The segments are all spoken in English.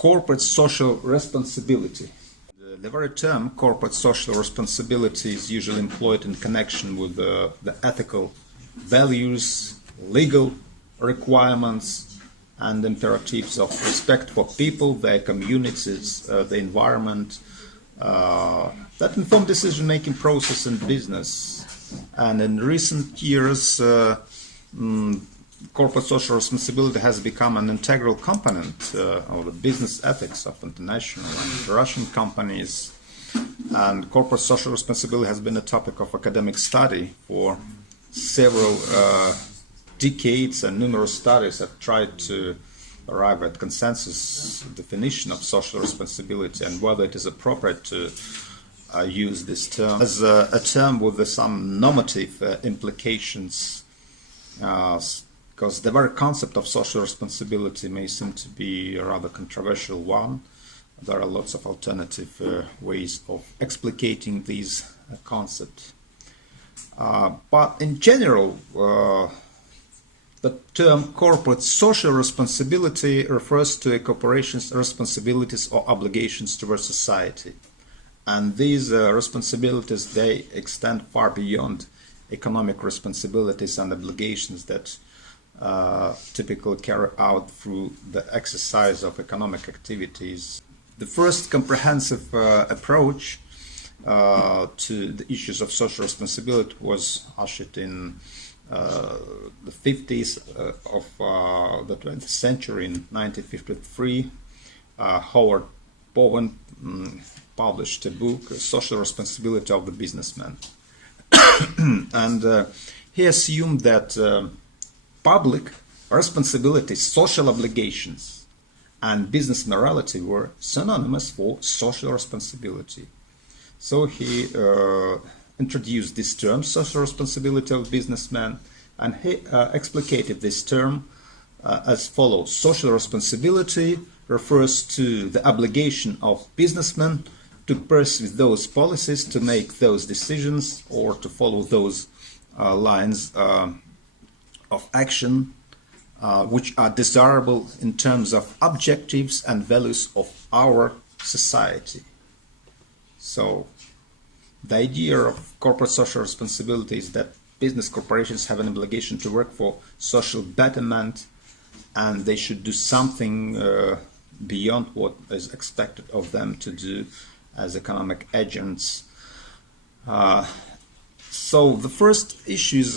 corporate social responsibility. The very term corporate social responsibility is usually employed in connection with the ethical values, legal requirements, and imperatives of respect for people, their communities, the environment, that inform decision-making process in business. And in recent years, corporate social responsibility has become an integral component of the business ethics of international and Russian companies. And corporate social responsibility has been a topic of academic study for several decades, and numerous studies have tried to arrive at consensus definition of social responsibility and whether it is appropriate to use this term as a term with some normative implications, because the very concept of social responsibility may seem to be a rather controversial one. There are lots of alternative ways of explicating these concepts. But in general, the term corporate social responsibility refers to a corporation's responsibilities or obligations towards society. And these responsibilities, they extend far beyond economic responsibilities and obligations that typically carry out through the exercise of economic activities. The first comprehensive approach to the issues of social responsibility was ushered in the 50s of the 20th century. In 1953, Howard Bowen published a book, Social Responsibility of the Businessman. And he assumed that public responsibility, social obligations, and business morality were synonymous for social responsibility. So he introduced this term, social responsibility of businessmen, and he explicated this term as follows. Social responsibility refers to the obligation of businessmen to pursue those policies, to make those decisions, or to follow those lines of action which are desirable in terms of objectives and values of our society. So the idea of corporate social responsibility is that business corporations have an obligation to work for social betterment, and they should do something beyond what is expected of them to do as economic agents. So the first issue is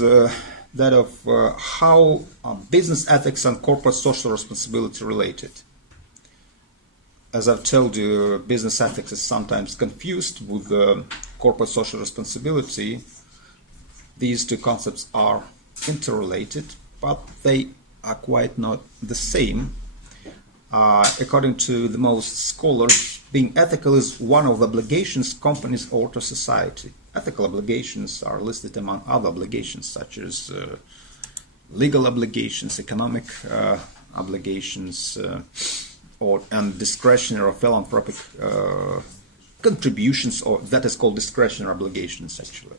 that of how business ethics and corporate social responsibility related. As I've told you, business ethics is sometimes confused with corporate social responsibility. These two concepts are interrelated, but they are quite not the same. According to the most scholars, being ethical is one of the obligations companies owe to society. Ethical obligations are listed among other obligations such as legal obligations, economic obligations, and discretionary or philanthropic contributions, or that is called discretionary obligations actually,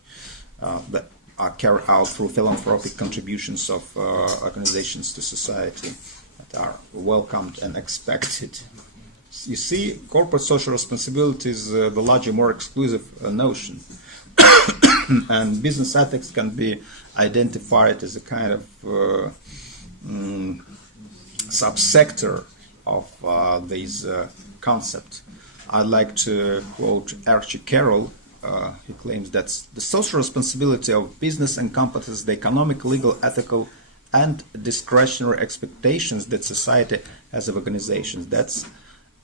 that are carried out through philanthropic contributions of organizations to society that are welcomed and expected. You see, corporate social responsibility is the larger, more exclusive notion. And business ethics can be identified as a kind of subsector of these concepts. I'd like to quote Archie Carroll. He claims that the social responsibility of business encompasses the economic, legal, ethical, and discretionary expectations that society has of organizations. That's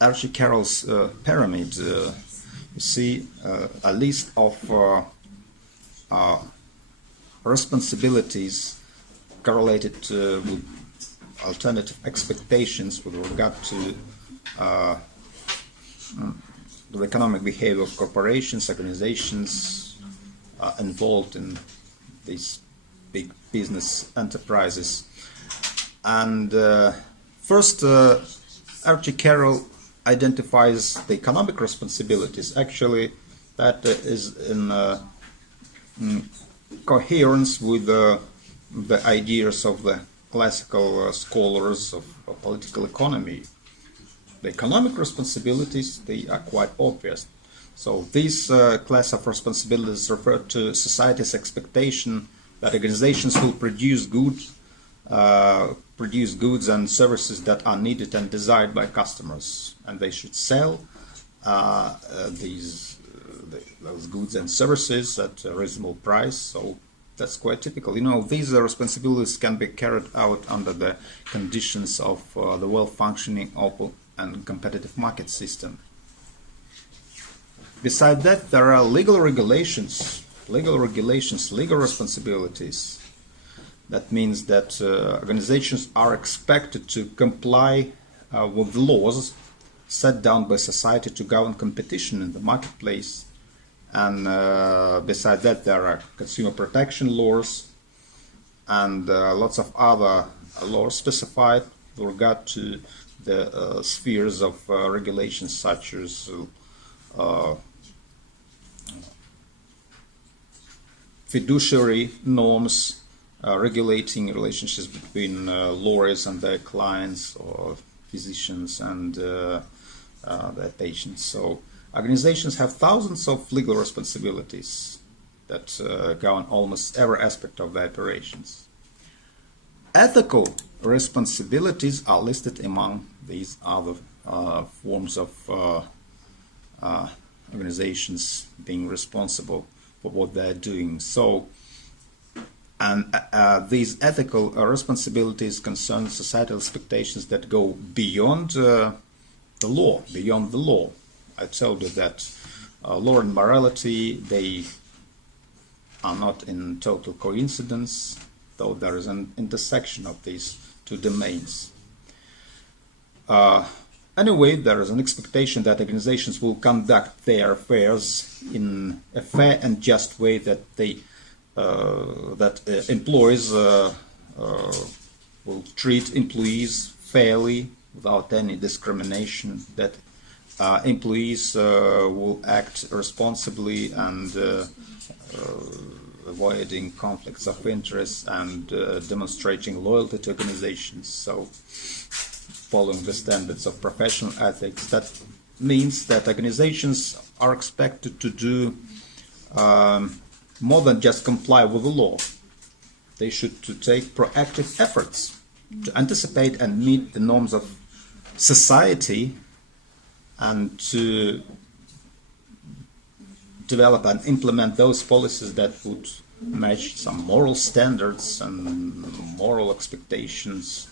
Archie Carroll's pyramid. You see a list of responsibilities correlated with alternative expectations with regard to the economic behavior of corporations, organizations involved in these big business enterprises. And first, Archie Carroll identifies the economic responsibilities. Actually, that is in coherence with the ideas of the classical scholars of political economy. The economic responsibilities, they are quite obvious. So this class of responsibilities refer to society's expectation that organizations will produce goods and services that are needed and desired by customers, and they should sell those goods and services at a reasonable price. So that's quite typical. You know, these responsibilities can be carried out under the conditions of the well-functioning, open and competitive market system. Besides that, there are legal regulations, legal responsibilities. That means that organizations are expected to comply with laws set down by society to govern competition in the marketplace. And besides that, there are consumer protection laws and lots of other laws specified with regard to the spheres of regulations, such as fiduciary norms regulating relationships between lawyers and their clients, or physicians and their patients. So organizations have thousands of legal responsibilities that govern almost every aspect of their operations. Ethical responsibilities are listed among these other forms of organizations being responsible for what they're doing. So, and these ethical responsibilities concern societal expectations that go beyond the law. I told you that law and morality, they are not in total coincidence, though there is an intersection of these two domains. Anyway, there is an expectation that organizations will conduct their affairs in a fair and just way, that employees will treat employees fairly without any discrimination, that employees will act responsibly and avoiding conflicts of interest and demonstrating loyalty to organizations. So, following the standards of professional ethics, that means that organizations are expected to do more than just comply with the law. They should take proactive efforts to anticipate and meet the norms of society, and to develop and implement those policies that would match some moral standards and moral expectations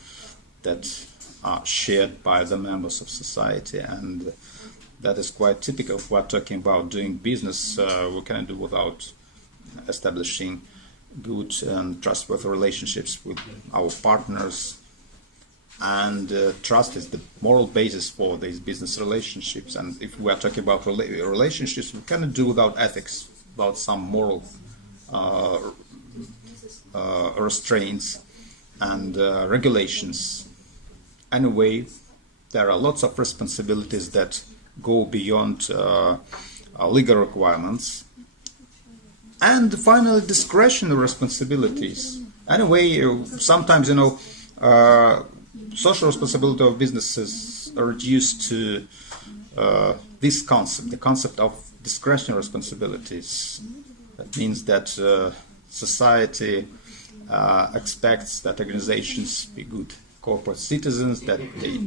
that are shared by the members of society. And that is quite typical. If we're talking about doing business, we can't do without establishing good and trustworthy relationships with our partners. And trust is the moral basis for these business relationships. And if we are talking about relationships, we cannot do without ethics, without some moral restraints and regulations. Anyway, there are lots of responsibilities that go beyond legal requirements. And finally, discretionary responsibilities. Anyway, sometimes, social responsibility of businesses are reduced to this concept, the concept of discretionary responsibilities. That means that society expects that organizations be good corporate citizens, that they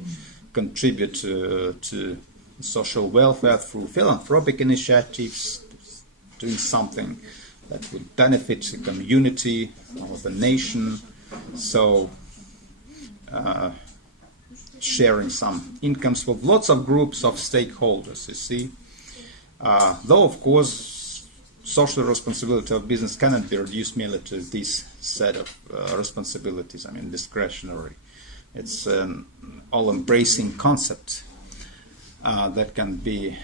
contribute to social welfare through philanthropic initiatives, doing something that would benefit the community or the nation. So, sharing some incomes with lots of groups of stakeholders, you see. Though, of course, social responsibility of business cannot be reduced merely to this set of responsibilities, discretionary. It's an all-embracing concept that can be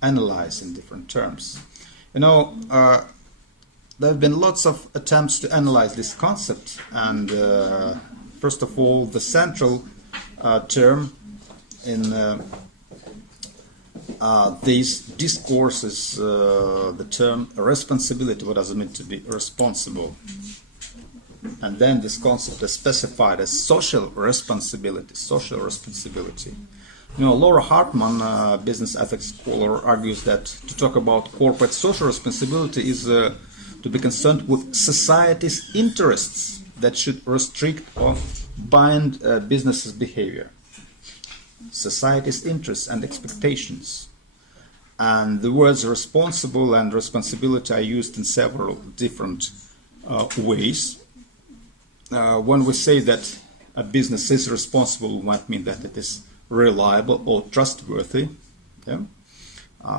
analyzed in different terms. There have been lots of attempts to analyze this concept, and first of all, the central term in these discourses, the term responsibility. What does it mean to be responsible? And then this concept is specified as social responsibility. Social responsibility. Laura Hartman, business ethics scholar, argues that to talk about corporate social responsibility is to be concerned with society's interests that should restrict or bind businesses' behavior. Society's interests and expectations. And the words responsible and responsibility are used in several different ways. When we say that a business is responsible, we might mean that it is reliable or trustworthy. Yeah?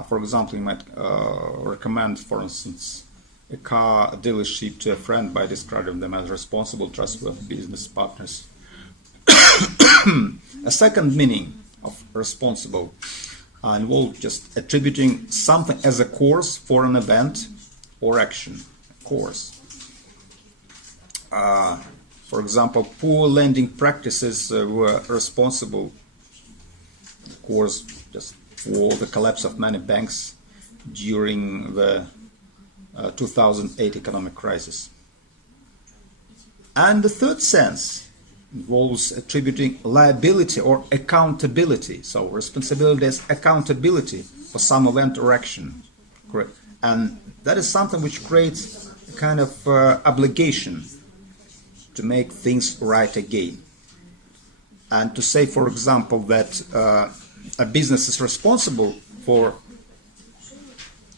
For example, you might recommend, for instance, a car dealership to a friend by describing them as responsible, trustworthy business partners. A second meaning of responsible involves just attributing something as a cause for an event or action. Cause. For example, poor lending practices were responsible, of course, just for the collapse of many banks during the 2008 economic crisis. And the third sense involves attributing liability or accountability. So responsibility is accountability for some event or action. Correct. And that is something which creates a kind of obligation to make things right again. And to say, for example, that a business is responsible for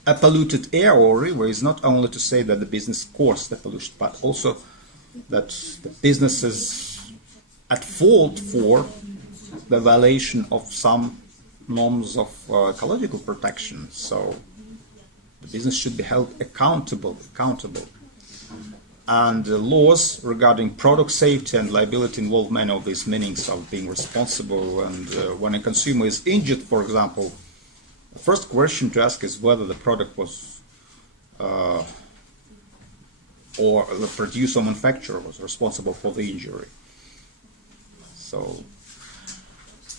a polluted air or river is not only to say that the business caused the pollution, but also that the business is at fault for the violation of some norms of ecological protection. So the business should be held accountable. And laws regarding product safety and liability involve many of these meanings of being responsible. And when a consumer is injured, for example, the first question to ask is whether the product was or the producer or manufacturer was responsible for the injury. So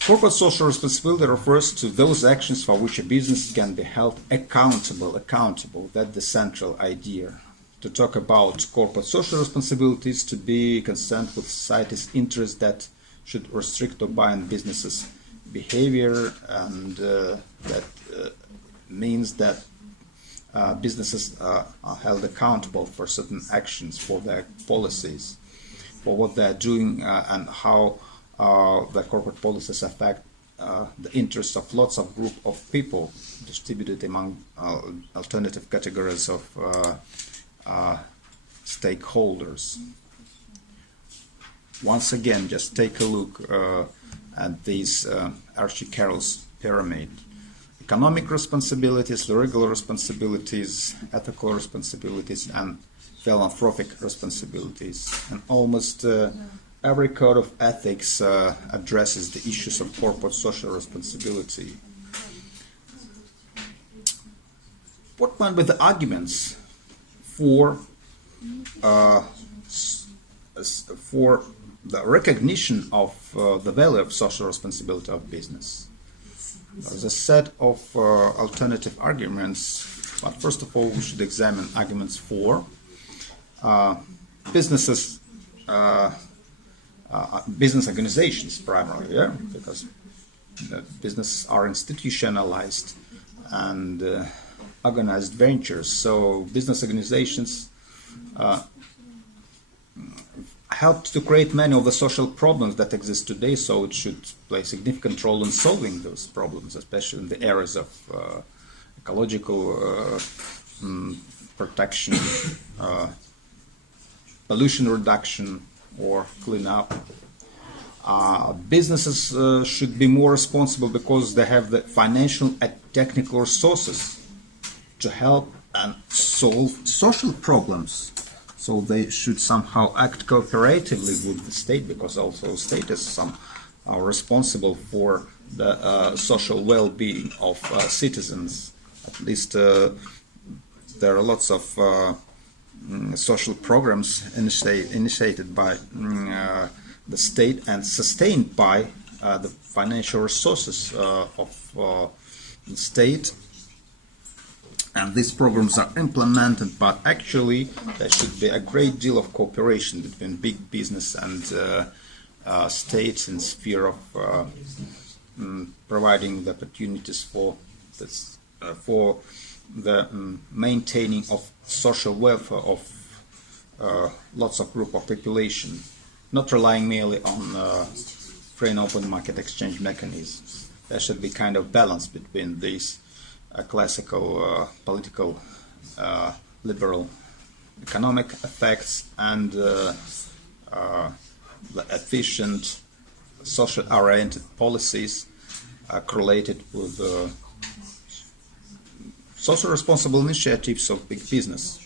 corporate social responsibility refers to those actions for which a business can be held accountable. That's the central idea. To talk about corporate social responsibilities, to be concerned with society's interests that should restrict or bind businesses' behavior, and that means that businesses are held accountable for certain actions, for their policies, for what they're doing, and how the corporate policies affect the interests of lots of group of people distributed among alternative categories of stakeholders. Once again, just take a look at these Archie Carroll's pyramid. Economic responsibilities, legal responsibilities, ethical responsibilities, and philanthropic responsibilities. And almost every code of ethics addresses the issues of corporate social responsibility. What might be the arguments for the recognition of the value of social responsibility of business? There's a set of alternative arguments, but first of all, we should examine arguments for businesses, business organizations primarily, yeah, because the businesses are institutionalized and organized ventures. So business organizations helped to create many of the social problems that exist today, so it should play a significant role in solving those problems, especially in the areas of ecological protection, pollution reduction, or cleanup. Businesses should be more responsible because they have the financial and technical resources to help and solve social problems. So they should somehow act cooperatively with the state, because also state is somehow responsible for the social well-being of citizens. At least there are lots of social programs initiated by the state and sustained by the financial resources of the state. And these programs are implemented, but actually there should be a great deal of cooperation between big business and states in sphere of providing the opportunities for this, for the maintaining of social welfare of lots of group of population, not relying merely on free and open market exchange mechanisms. There should be kind of balance between these classical political liberal economic effects and the efficient social-oriented policies correlated with social responsible initiatives of big business.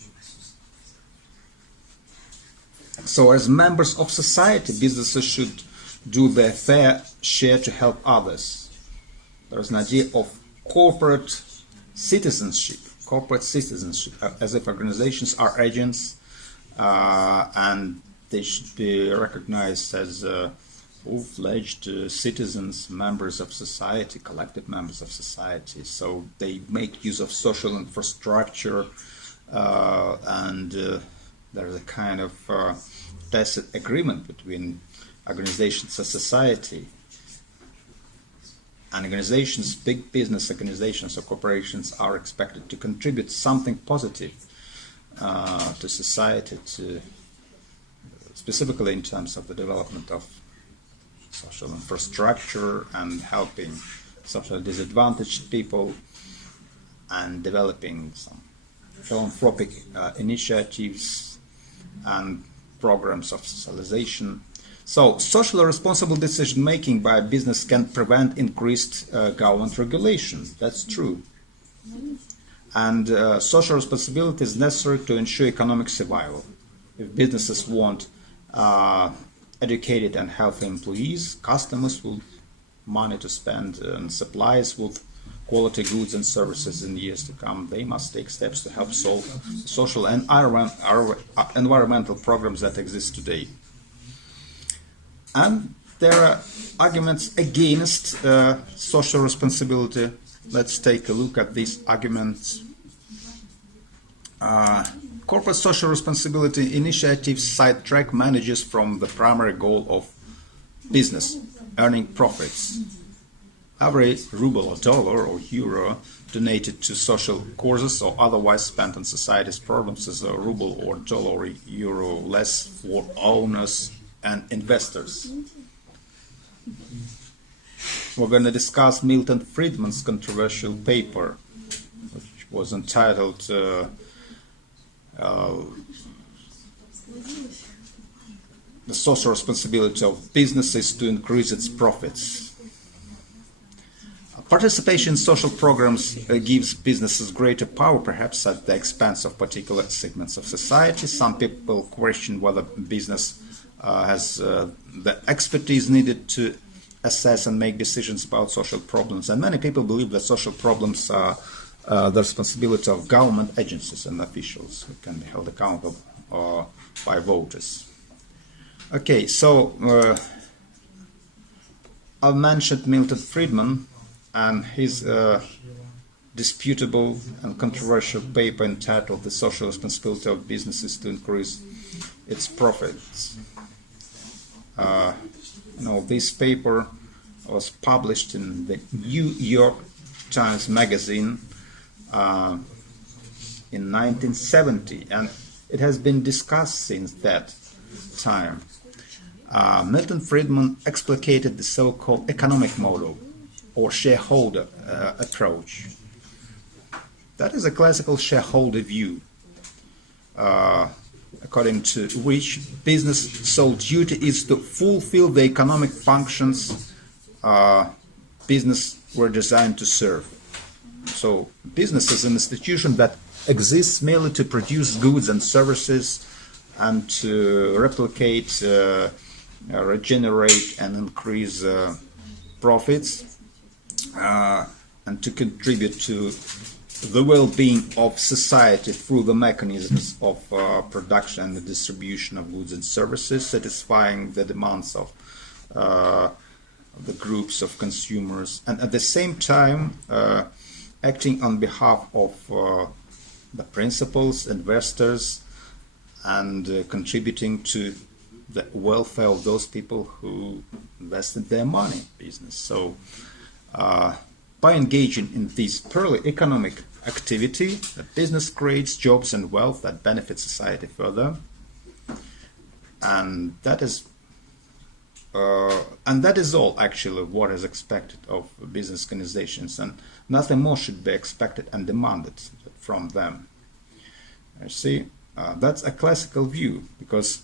So as members of society, businesses should do their fair share to help others. There is an idea of corporate citizenship, as if organizations are agents and they should be recognized as full-fledged citizens, members of society, collective members of society. So they make use of social infrastructure and there's a kind of tacit agreement between organizations and society. And organizations, big business organizations or corporations, are expected to contribute something positive to society, specifically in terms of the development of social infrastructure and helping socially disadvantaged people and developing some philanthropic initiatives and programs of socialization. So, socially responsible decision-making by business can prevent increased government regulation. That's true. And social responsibility is necessary to ensure economic survival. If businesses want educated and healthy employees, customers with money to spend, and suppliers with quality goods and services in years to come, they must take steps to help solve social and environmental problems that exist today. And there are arguments against social responsibility. Let's take a look at these arguments. Corporate social responsibility initiatives sidetrack managers from the primary goal of business, earning profits. Every ruble or dollar or euro donated to social causes or otherwise spent on society's problems is a ruble or dollar or euro less for owners and investors. We're going to discuss Milton Friedman's controversial paper, which was entitled The Social Responsibility of Businesses to Increase its Profits. Participation in social programs gives businesses greater power, perhaps at the expense of particular segments of society. Some people question whether business has the expertise needed to assess and make decisions about social problems. And many people believe that social problems are the responsibility of government agencies and officials who can be held accountable by voters. Okay, so I've mentioned Milton Friedman and his disputable and controversial paper entitled The Social Responsibility of Businesses to Increase its Profits. This paper was published in the New York Times Magazine in 1970, and it has been discussed since that time. Milton Friedman explicated the so-called economic model or shareholder approach. That is a classical shareholder view, according to which business' sole duty is to fulfill the economic functions business were designed to serve. So business is an institution that exists merely to produce goods and services and to replicate, regenerate and increase profits and to contribute to the well-being of society through the mechanisms of production and the distribution of goods and services, satisfying the demands of the groups of consumers, and at the same time acting on behalf of the principals, investors, and contributing to the welfare of those people who invested their money in business. So by engaging in this purely economic activity, that business creates jobs and wealth that benefit society further, and that is all actually what is expected of business organizations, and nothing more should be expected and demanded from them. You see, that's a classical view, because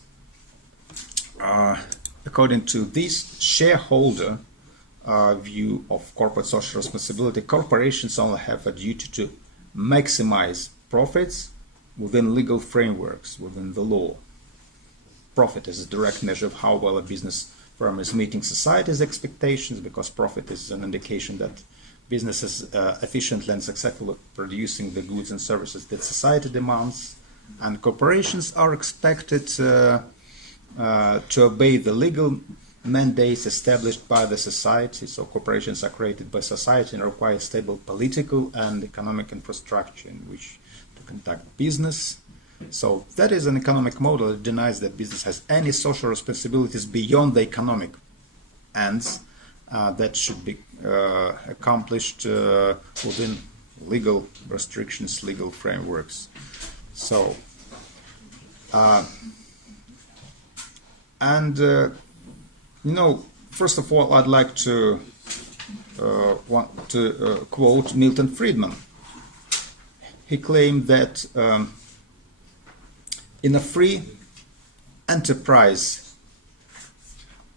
according to this shareholder view of corporate social responsibility, corporations only have a duty to maximize profits within legal frameworks, within the law. Profit is a direct measure of how well a business firm is meeting society's expectations, because profit is an indication that business is efficiently and successfully producing the goods and services that society demands, and corporations are expected to obey the legal mandates established by the society. So corporations are created by society and require stable political and economic infrastructure in which to conduct business. So that is an economic model that denies that business has any social responsibilities beyond the economic ends that should be accomplished within legal restrictions, legal frameworks. So, first of all, I'd like to quote Milton Friedman. He claimed that in a free enterprise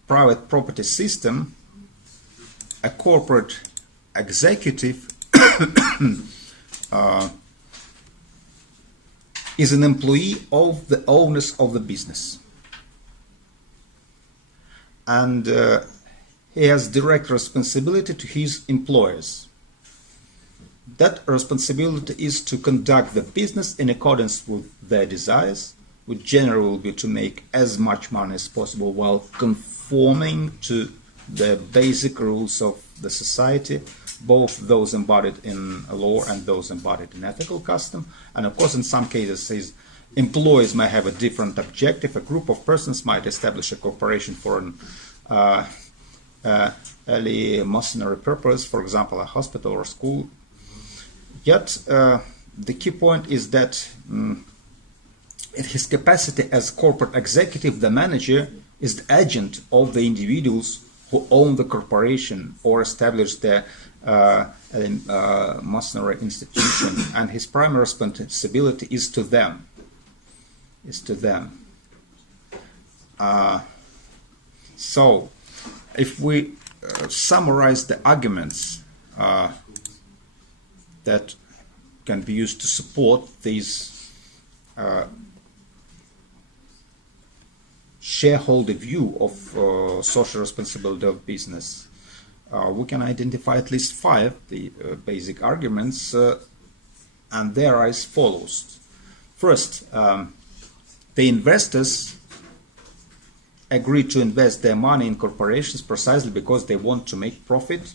private property system, a corporate executive is an employee of the owners of the business, and he has direct responsibility to his employers. That responsibility is to conduct the business in accordance with their desires, which generally will be to make as much money as possible while conforming to the basic rules of the society, both those embodied in law and those embodied in ethical custom. And of course, in some cases, his employees may have a different objective. A group of persons might establish a corporation for an eleemosynary purpose, for example, a hospital or school. Yet, the key point is that in his capacity as corporate executive, the manager is the agent of the individuals who own the corporation or establish the eleemosynary institution, and his primary responsibility is to them. So, if we summarize the arguments that can be used to support these shareholder view of social responsibility of business, we can identify at least 5 the basic arguments, and they are as follows. First, the investors agree to invest their money in corporations precisely because they want to make profit,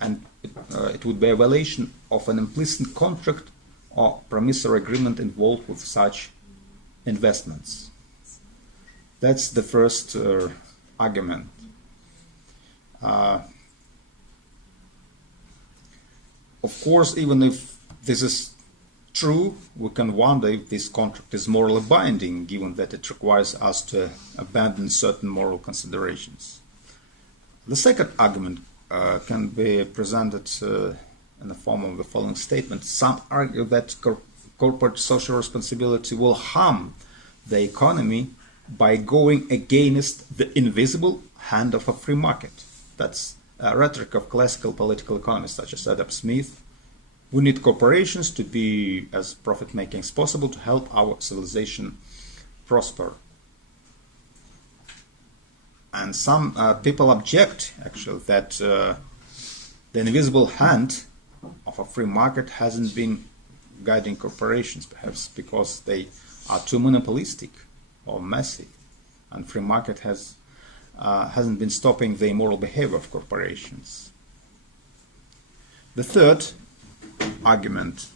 and it would be a violation of an implicit contract or promissory agreement involved with such investments. That's the first argument. Of course, even if this is true, we can wonder if this contract is morally binding, given that it requires us to abandon certain moral considerations. The second argument can be presented in the form of the following statement. Some argue that corporate social responsibility will harm the economy by going against the invisible hand of a free market. That's a rhetoric of classical political economists such as Adam Smith. We need corporations to be as profit-making as possible to help our civilization prosper. And some people object, actually, that the invisible hand of a free market hasn't been guiding corporations, perhaps because they are too monopolistic or massive, and free market hasn't been stopping the immoral behavior of corporations. The third argument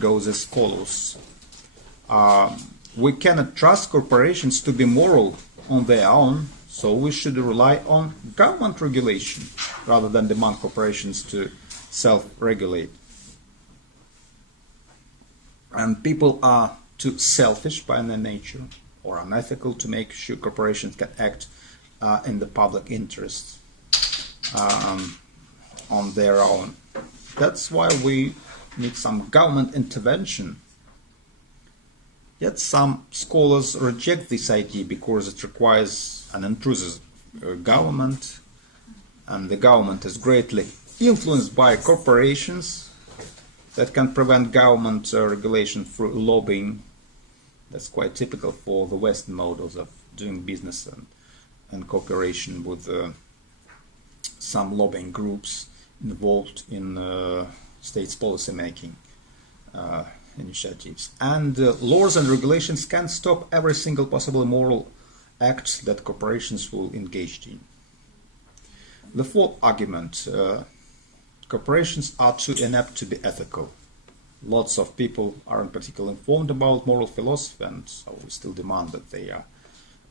goes as follows. We cannot trust corporations to be moral on their own, so we should rely on government regulation. rather than demand corporations to self-regulate. And people are too selfish by their nature or unethical to make sure corporations can act in the public interest on their own. That's why we need some government intervention. Yet some scholars reject this idea because it requires an intrusive government, and the government is greatly influenced by corporations that can prevent government regulation through lobbying. That's quite typical for the Western models of doing business and cooperation with some lobbying groups involved in states' policy making initiatives. And laws and regulations can stop every single possible immoral act that corporations will engage in. The fourth argument, corporations are too inept to be ethical. Lots of people aren't particularly informed about moral philosophy, and so we still demand that they are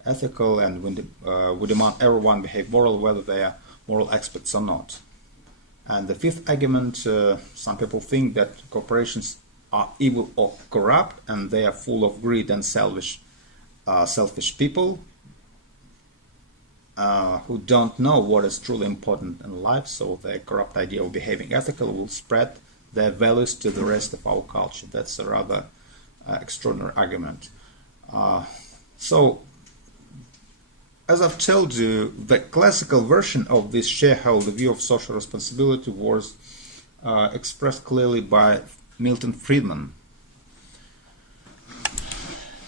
ethical, and we demand everyone behave morally, whether they are moral experts or not. And the fifth argument, some people think that corporations are evil or corrupt, and they are full of greed and selfish people who don't know what is truly important in life, so their corrupt idea of behaving ethical will spread their values to the rest of our culture. That's a rather extraordinary argument. So, as I've told you, the classical version of this shareholder view of social responsibility was expressed clearly by Milton Friedman,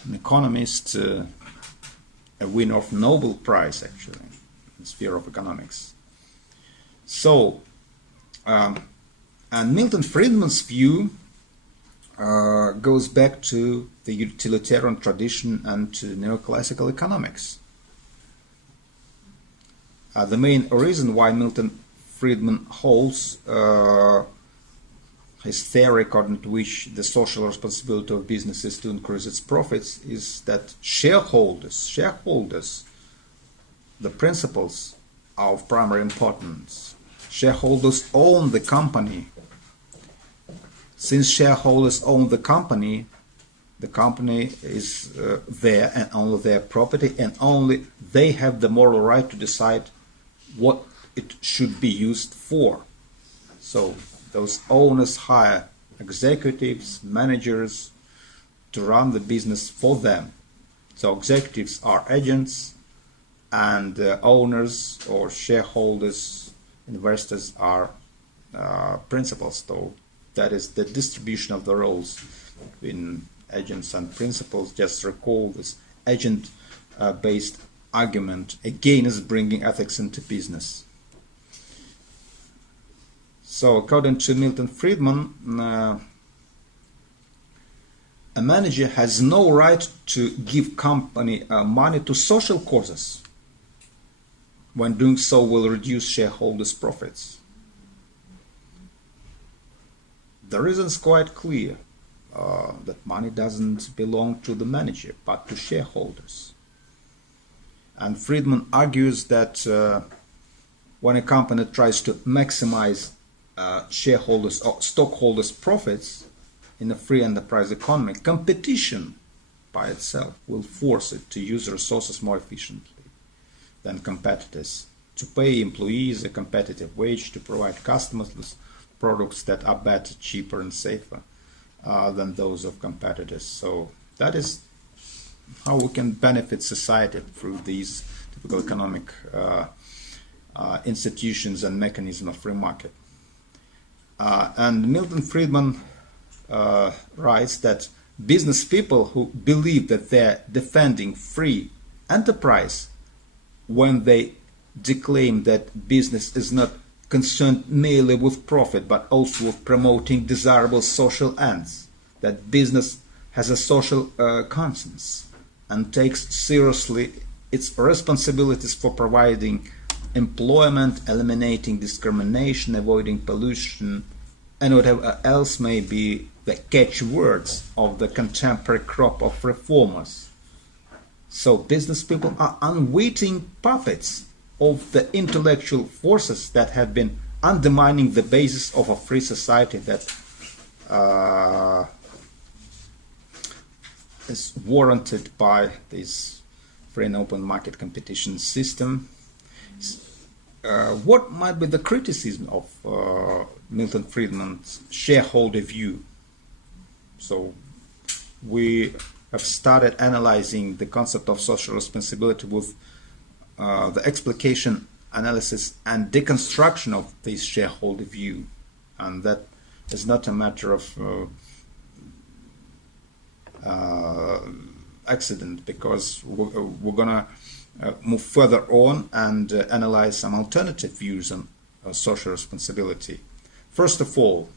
an economist, a winner of Nobel Prize, actually, in the sphere of economics. So, and Milton Friedman's view goes back to the utilitarian tradition and to neoclassical economics. The main reason why Milton Friedman holds his theory according to which the social responsibility of business is to increase its profits is that shareholders, the principles are of primary importance. Shareholders own the company. Since shareholders own the company is their and only their property, and only they have the moral right to decide what it should be used for. So those owners hire executives, managers to run the business for them. So executives are agents, and owners or shareholders, investors are principals. So that is the distribution of the roles between agents and principals. Just recall this agent-based argument against bringing ethics into business. So according to Milton Friedman, a manager has no right to give company money to social causes. When doing so will reduce shareholders' profits. The reason is quite clear, that money doesn't belong to the manager but to shareholders. And Friedman argues that when a company tries to maximize shareholders or stockholders' profits in a free enterprise economy, competition by itself will force it to use resources more efficiently than competitors, to pay employees a competitive wage, to provide customers with products that are better, cheaper, and safer than those of competitors. So that is how we can benefit society through these typical economic institutions and mechanisms of free market. And Milton Friedman writes that business people who believe that they're defending free enterprise when they declaim that business is not concerned merely with profit but also with promoting desirable social ends, that business has a social conscience and takes seriously its responsibilities for providing employment, eliminating discrimination, avoiding pollution, and whatever else may be the catchwords of the contemporary crop of reformers. So business people are unwitting puppets of the intellectual forces that have been undermining the basis of a free society that is warranted by this free and open market competition system. What might be the criticism of Milton Friedman's shareholder view? So we have started analyzing the concept of social responsibility with the explication, analysis, and deconstruction of this shareholder view, and that is not a matter of accident, because we're gonna move further on and analyze some alternative views on social responsibility. First of all,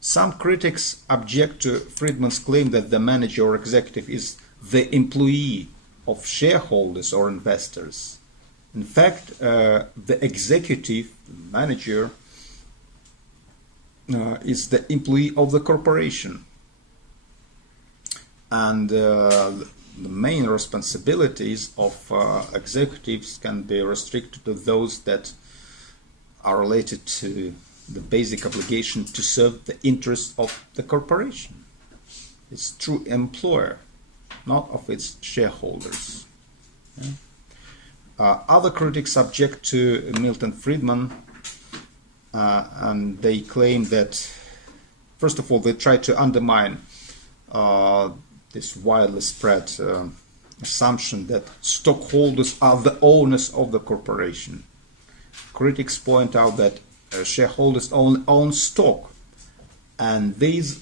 some critics object to Friedman's claim that the manager or executive is the employee of shareholders or investors. In fact, the executive, the manager, is the employee of the corporation. And the main responsibilities of executives can be restricted to those that are related to the basic obligation to serve the interests of the corporation. It's true employer, not of its shareholders. Yeah? Other critics object to Milton Friedman, and they claim that, first of all, they try to undermine this widely spread assumption that stockholders are the owners of the corporation. Critics point out that shareholders only own stock, and this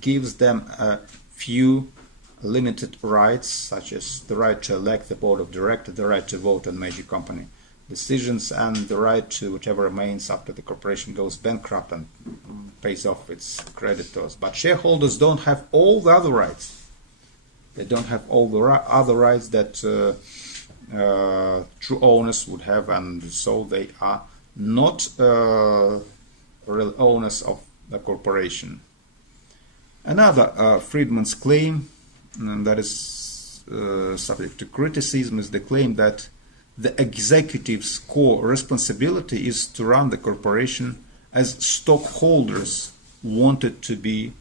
gives them a few limited rights, such as the right to elect the board of directors, the right to vote on major company decisions, and the right to whatever remains after the corporation goes bankrupt and pays off its creditors. But shareholders don't have all the other rights. They don't have all the other rights that true owners would have, and so they are not real owners of the corporation. Another Friedman's claim, and that is subject to criticism, is the claim that the executive's core responsibility is to run the corporation as stockholders want it to be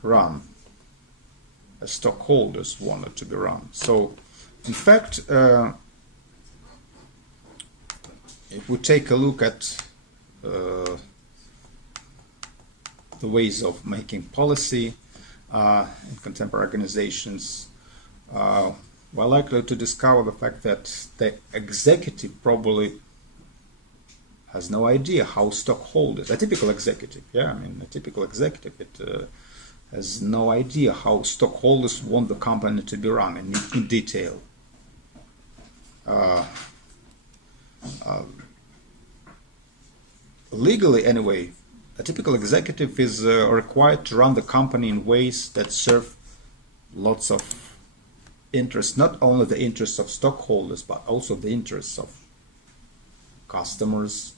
run. As stockholders want it to be run. So, in fact, if we take a look at the ways of making policy in contemporary organizations, we're likely to discover the fact that the executive probably has no idea how stockholders, a typical executive, a typical executive, it has no idea how stockholders want the company to be run in detail. Legally, anyway, a typical executive is required to run the company in ways that serve lots of interests, not only the interests of stockholders, but also the interests of customers,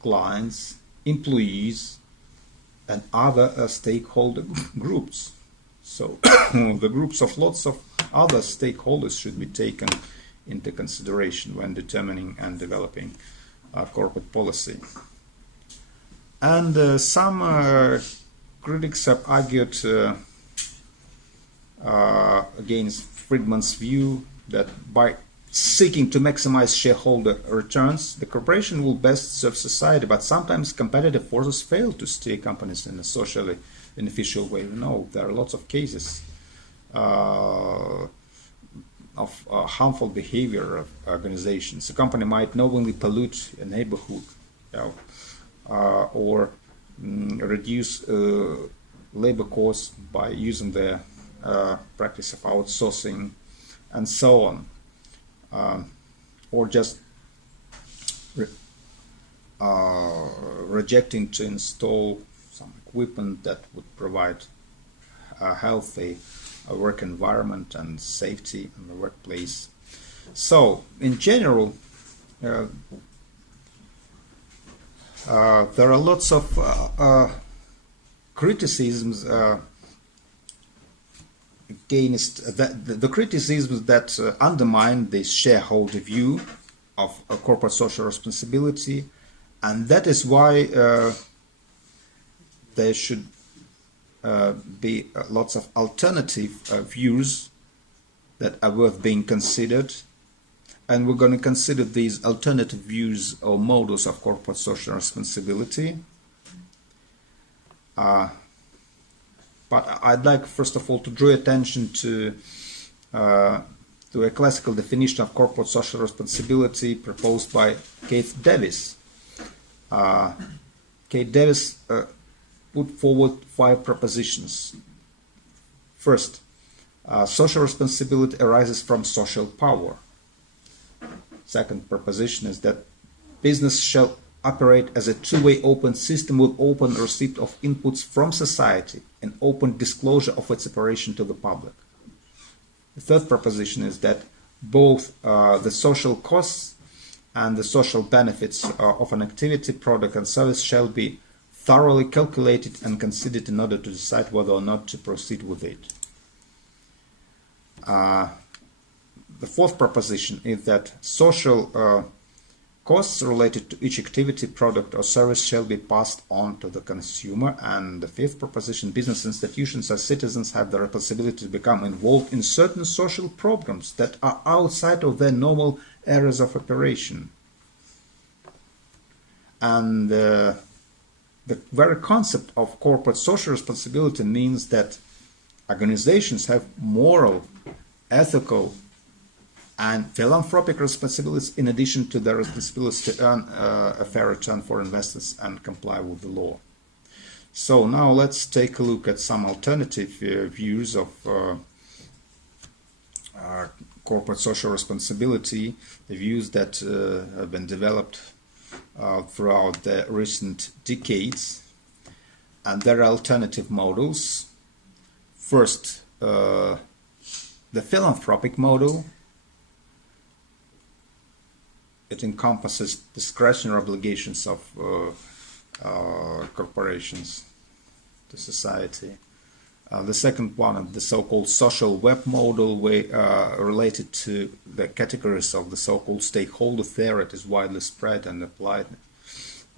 clients, employees, and other stakeholder groups. So the groups of lots of other stakeholders should be taken into consideration when determining and developing corporate policy. And some critics have argued against Friedman's view that by seeking to maximize shareholder returns, the corporation will best serve society, but sometimes competitive forces fail to steer companies in a socially beneficial way. We know there are lots of cases of harmful behavior of organizations. A company might knowingly pollute a neighborhood, or reduce labor costs by using the practice of outsourcing, and so on, or just rejecting to install some equipment that would provide a healthy work environment and safety in the workplace. So, in general, there are lots of criticisms against the criticisms that undermine this shareholder view of corporate social responsibility, and that is why there should be lots of alternative views that are worth being considered, and we're going to consider these alternative views or models of corporate social responsibility. But I'd like first of all to draw attention to a classical definition of corporate social responsibility proposed by Keith Davis. Keith Davis put forward 5 propositions. First, social responsibility arises from social power. Second proposition is that business shall operate as a two-way open system with open receipt of inputs from society and open disclosure of its operation to the public. The third proposition is that both the social costs and the social benefits of an activity, product, and service shall be thoroughly calculated and considered in order to decide whether or not to proceed with it. The fourth proposition is that social costs related to each activity, product, or service shall be passed on to the consumer. And the fifth proposition, business institutions as citizens have the responsibility to become involved in certain social programs that are outside of their normal areas of operation. And the very concept of corporate social responsibility means that organizations have moral, ethical, and philanthropic responsibilities in addition to their responsibility to earn a fair return for investors and comply with the law. So now let's take a look at some alternative views of corporate social responsibility, the views that have been developed throughout the recent decades. And there are alternative models. First, the philanthropic model. It encompasses discretionary obligations of corporations to society. The second one, the so-called social web model, related to the categories of the so-called stakeholder theory. It is widely spread and applied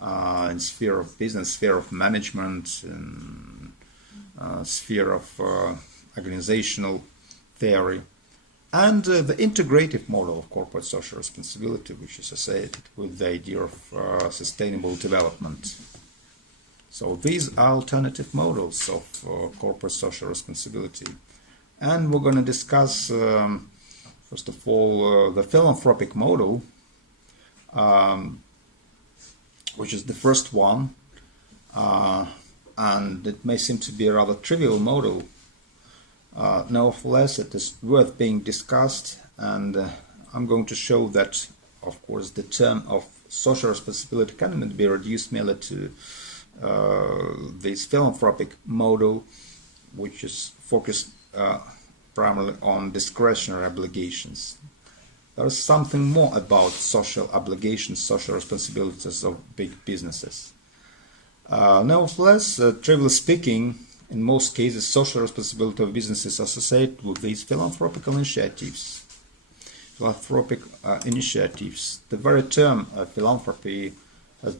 in sphere of business, sphere of management, and sphere of organizational theory. And the integrative model of corporate social responsibility, which is associated with the idea of sustainable development. So these are alternative models of corporate social responsibility. And we're going to discuss, first of all, the philanthropic model, which is the first one. And it may seem to be a rather trivial model. Nevertheless, it is worth being discussed, and I'm going to show that, of course, the term of social responsibility cannot be reduced merely to this philanthropic model, which is focused primarily on discretionary obligations. There is something more about social obligations, social responsibilities of big businesses. Nevertheless, trivially speaking, in most cases, social responsibility of businesses associated with these philanthropic initiatives. The very term philanthropy has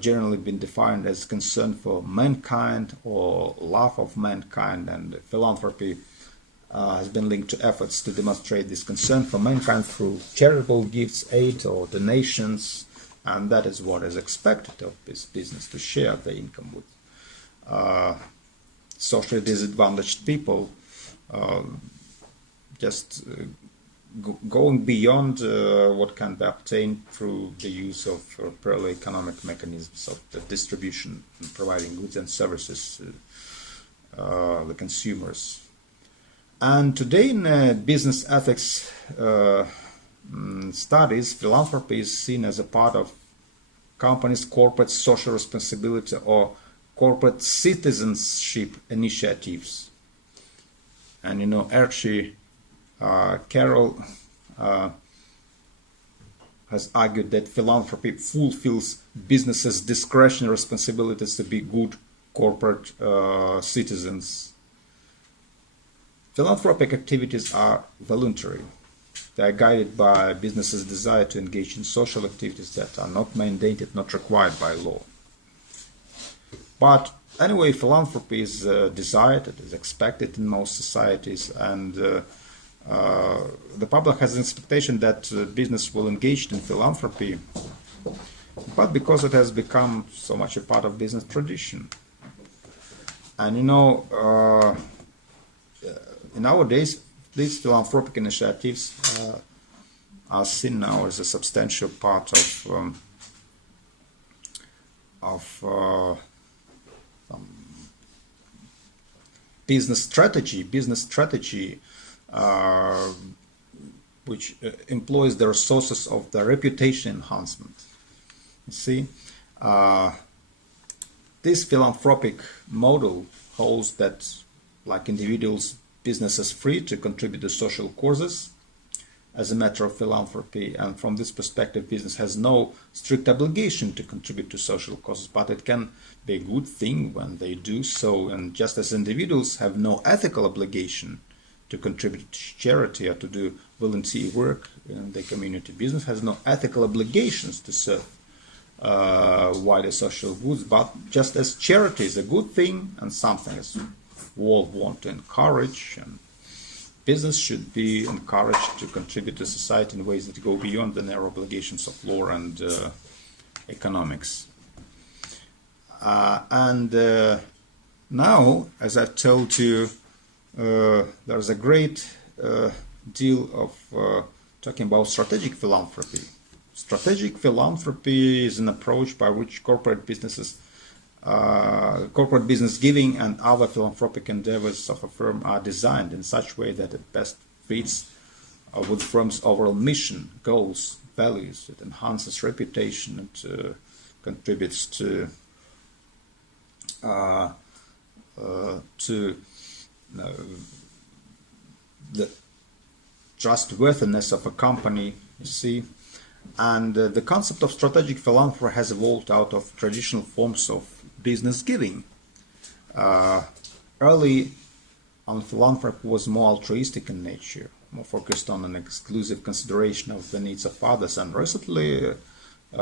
generally been defined as concern for mankind or love of mankind, and philanthropy has been linked to efforts to demonstrate this concern for mankind through charitable gifts, aid, or donations, and that is what is expected of this business, to share the income with socially disadvantaged people, going beyond what can be obtained through the use of purely economic mechanisms of the distribution and providing goods and services to the consumers. And today in business ethics studies, philanthropy is seen as a part of companies' corporate social responsibility or corporate citizenship initiatives. And you know, Archie Carroll has argued that philanthropy fulfills businesses' discretionary responsibilities to be good corporate citizens. Philanthropic activities are voluntary. They are guided by businesses' desire to engage in social activities that are not mandated, not required by law. But anyway, philanthropy is desired, it is expected in most societies, and the public has an expectation that business will engage in philanthropy, but because it has become so much a part of business tradition. And nowadays, these philanthropic initiatives are seen now as a substantial part of business strategy, which employs the resources of the reputation enhancement. You see, this philanthropic model holds that, like individuals, business is free to contribute to social causes as a matter of philanthropy, and from this perspective, business has no strict obligation to contribute to social causes, but it can be a good thing when they do so. And just as individuals have no ethical obligation to contribute to charity or to do volunteer work in the community, business has no ethical obligations to serve wider social goods. But just as charity is a good thing and something as world want to encourage, and business should be encouraged to contribute to society in ways that go beyond the narrow obligations of law and economics. Now, as I told you, there's a great deal of talking about strategic philanthropy. Strategic philanthropy is an approach by which corporate business giving and other philanthropic endeavors of a firm are designed in such a way that it best fits with the firm's overall mission, goals, values. It enhances reputation and contributes to the trustworthiness of a company, you see. And the concept of strategic philanthropy has evolved out of traditional forms of business giving. Early on, philanthropy was more altruistic in nature, more focused on an exclusive consideration of the needs of others, and recently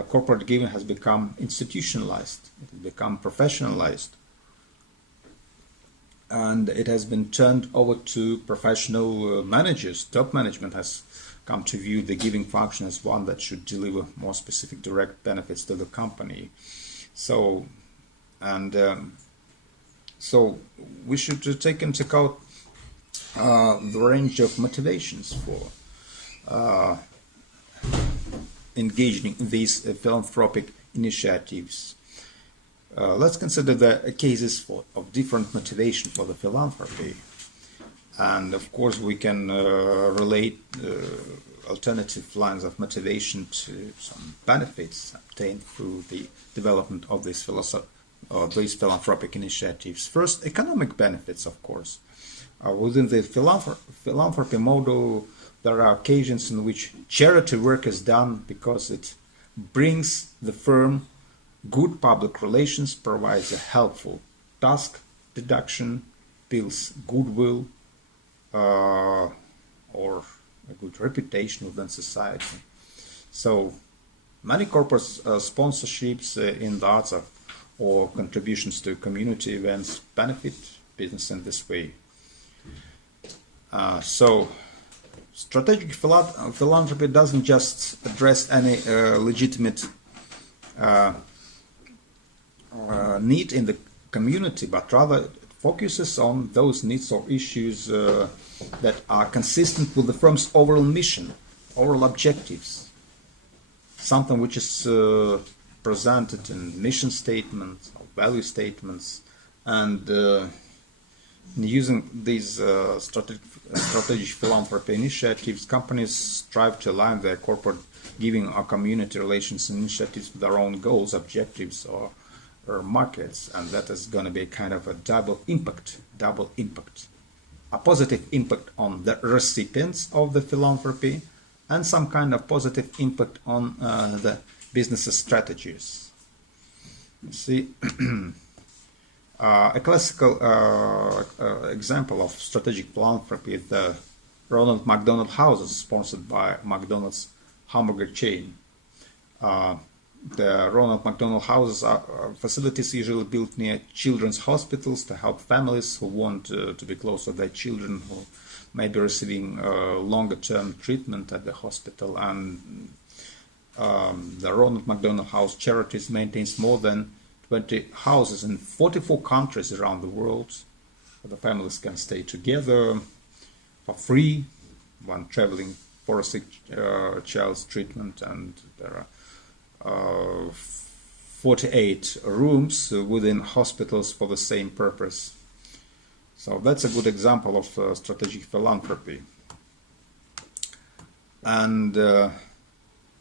corporate giving has become institutionalized, it has become professionalized, and it has been turned over to professional managers. Top management has come to view the giving function as one that should deliver more specific direct benefits to the company. So we should take into account the range of motivations for engaging in these philanthropic initiatives. Let's consider the cases of different motivation for the philanthropy. And of course, we can relate alternative lines of motivation to some benefits obtained through the development of these philanthropic initiatives. First, economic benefits, of course. Within the philanthropy model, there are occasions in which charity work is done because it brings the firm good public relations, provides a helpful task deduction, builds goodwill, or a good reputation within society. So many corporate sponsorships in the arts or contributions to community events benefit business in this way. So strategic philanthropy doesn't just address any legitimate need in the community, but rather it focuses on those needs or issues that are consistent with the firm's overall mission, overall objectives, something which is presented in mission statements or value statements. And using these strategic philanthropy initiatives, companies strive to align their corporate giving or community relations initiatives with their own goals, objectives, or markets, and that is going to be kind of a double impact, a positive impact on the recipients of the philanthropy and some kind of positive impact on the business strategies. You see, a classical example of strategic philanthropy is the Ronald McDonald Houses, sponsored by McDonald's hamburger chain. The Ronald McDonald Houses are facilities usually built near children's hospitals to help families who want to be close to their children who may be receiving longer-term treatment at the hospital. And the Ronald McDonald House Charities maintains more than 20 houses in 44 countries around the world, where the families can stay together for free when traveling for a sick child's treatment. And there are 48 rooms within hospitals for the same purpose. So that's a good example of strategic philanthropy. And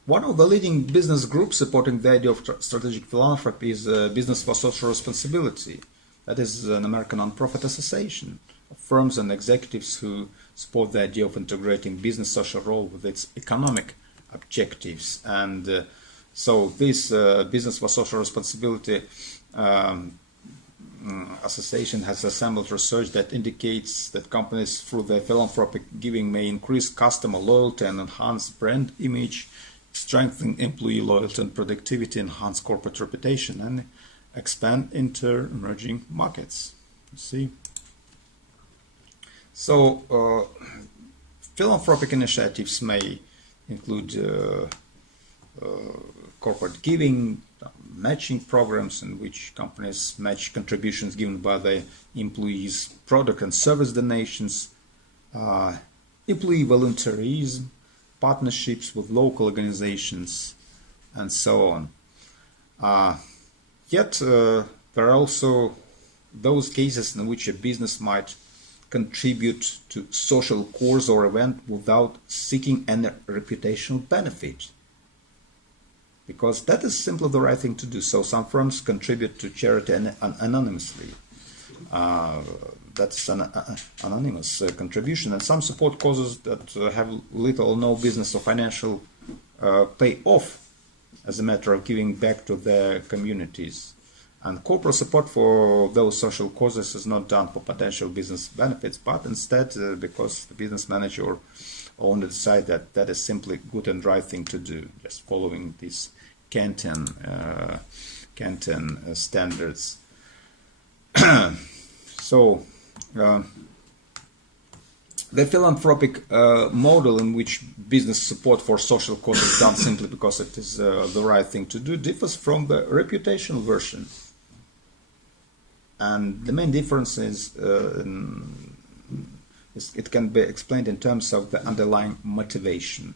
one of the leading business groups supporting the idea of strategic philanthropy is Business for Social Responsibility. That is an American nonprofit association of firms and executives who support the idea of integrating business social role with its economic objectives. And so this Business for Social Responsibility association has assembled research that indicates that companies through their philanthropic giving may increase customer loyalty and enhance brand image, strengthen employee loyalty and productivity, enhance corporate reputation, and expand into emerging markets. You see? So philanthropic initiatives may include corporate giving, matching programs in which companies match contributions given by their employees' product and service donations, employee volunteerism, partnerships with local organizations, and so on. Yet there are also those cases in which a business might contribute to social cause or event without seeking any reputational benefit, because that is simply the right thing to do. So some firms contribute to charity anonymously. That's an anonymous contribution, and some support causes that have little or no business or financial payoff as a matter of giving back to their communities. And corporate support for those social causes is not done for potential business benefits, but instead because the business manager or owner decide that that is simply good and right thing to do, just following these Canton standards. So the philanthropic model in which business support for social cause is done simply because it is the right thing to do differs from the reputational version. And the main difference is it can be explained in terms of the underlying motivation.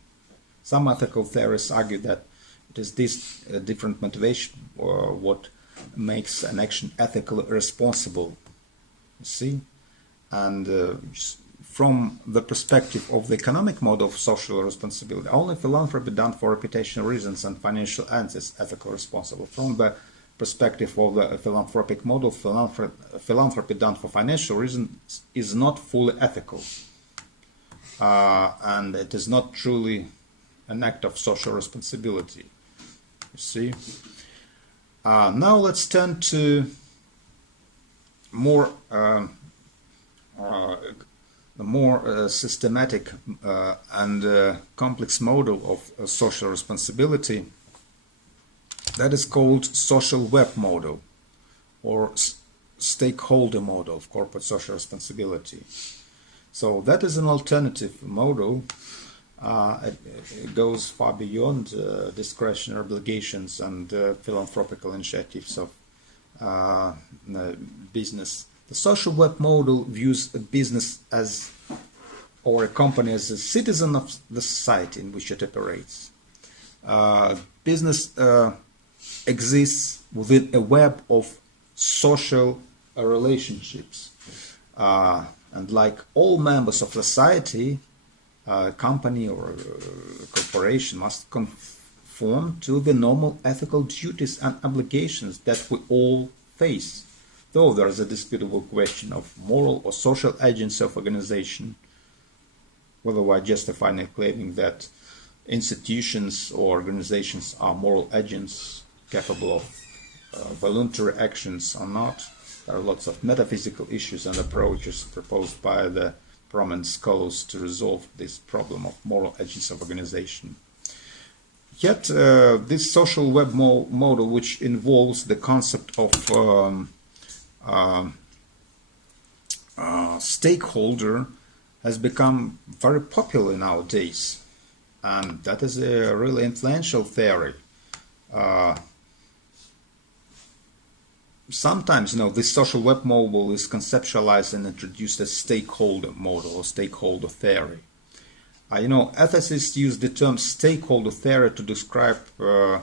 Some ethical theorists argue that it is this different motivation or what makes an action ethically responsible. You see? And from the perspective of the economic model of social responsibility, only philanthropy done for reputational reasons and financial ends is ethically responsible. From the perspective of the philanthropic model, philanthropy done for financial reasons is not fully ethical. And it is not truly an act of social responsibility. You see? Now let's turn to the more systematic and complex model of social responsibility. That is called social web model or stakeholder model of corporate social responsibility. So that is an alternative model. It goes far beyond discretionary obligations and philanthropic initiatives of business. The social web model views a business as, or a company as, a citizen of the society in which it operates. Business exists within a web of social relationships. And like all members of society, a company or a corporation must conform to the normal ethical duties and obligations that we all face. Though there is a disputable question of moral or social agency of organization, whether we are justified in claiming that institutions or organizations are moral agents capable of voluntary actions or not. There are lots of metaphysical issues and approaches proposed by the prominent scholars to resolve this problem of moral edges of organization. Yet, this social web model, which involves the concept of stakeholder, has become very popular nowadays, and that is a really influential theory. Sometimes, this social web model is conceptualized and introduced as stakeholder model or stakeholder theory. Ethicists use the term stakeholder theory to describe a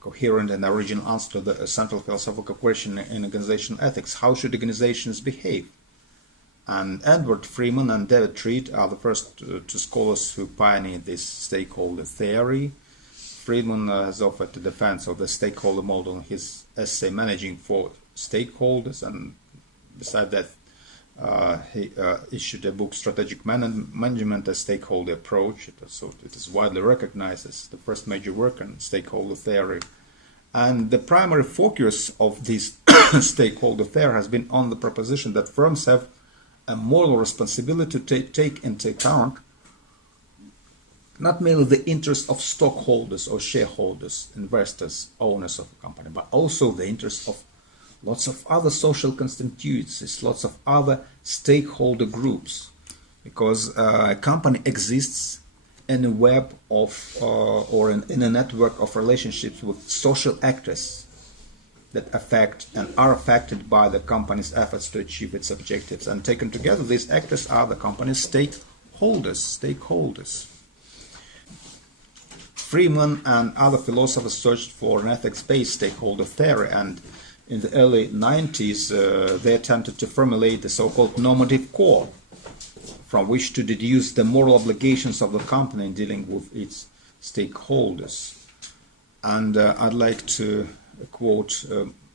coherent and original answer to the central philosophical question in organizational ethics: how should organizations behave? And Edward Freeman and David Treat are the first two scholars who pioneered this stakeholder theory. Freeman has offered a defense of the stakeholder model in his essay Managing for Stakeholders, and besides that, he issued a book, Strategic Management: A Stakeholder Approach. So it is widely recognized as the first major work on stakeholder theory. And the primary focus of this stakeholder theory has been on the proposition that firms have a moral responsibility to take into account not merely the interests of stockholders or shareholders, investors, owners of a company, but also the interests of lots of other social constituencies, lots of other stakeholder groups, because a company exists in a web of or in a network of relationships with social actors that affect and are affected by the company's efforts to achieve its objectives. And taken together, these actors are the company's stakeholders. Freeman and other philosophers searched for an ethics-based stakeholder theory, and in the early 90s they attempted to formulate the so-called normative core, from which to deduce the moral obligations of the company in dealing with its stakeholders. And I'd like to quote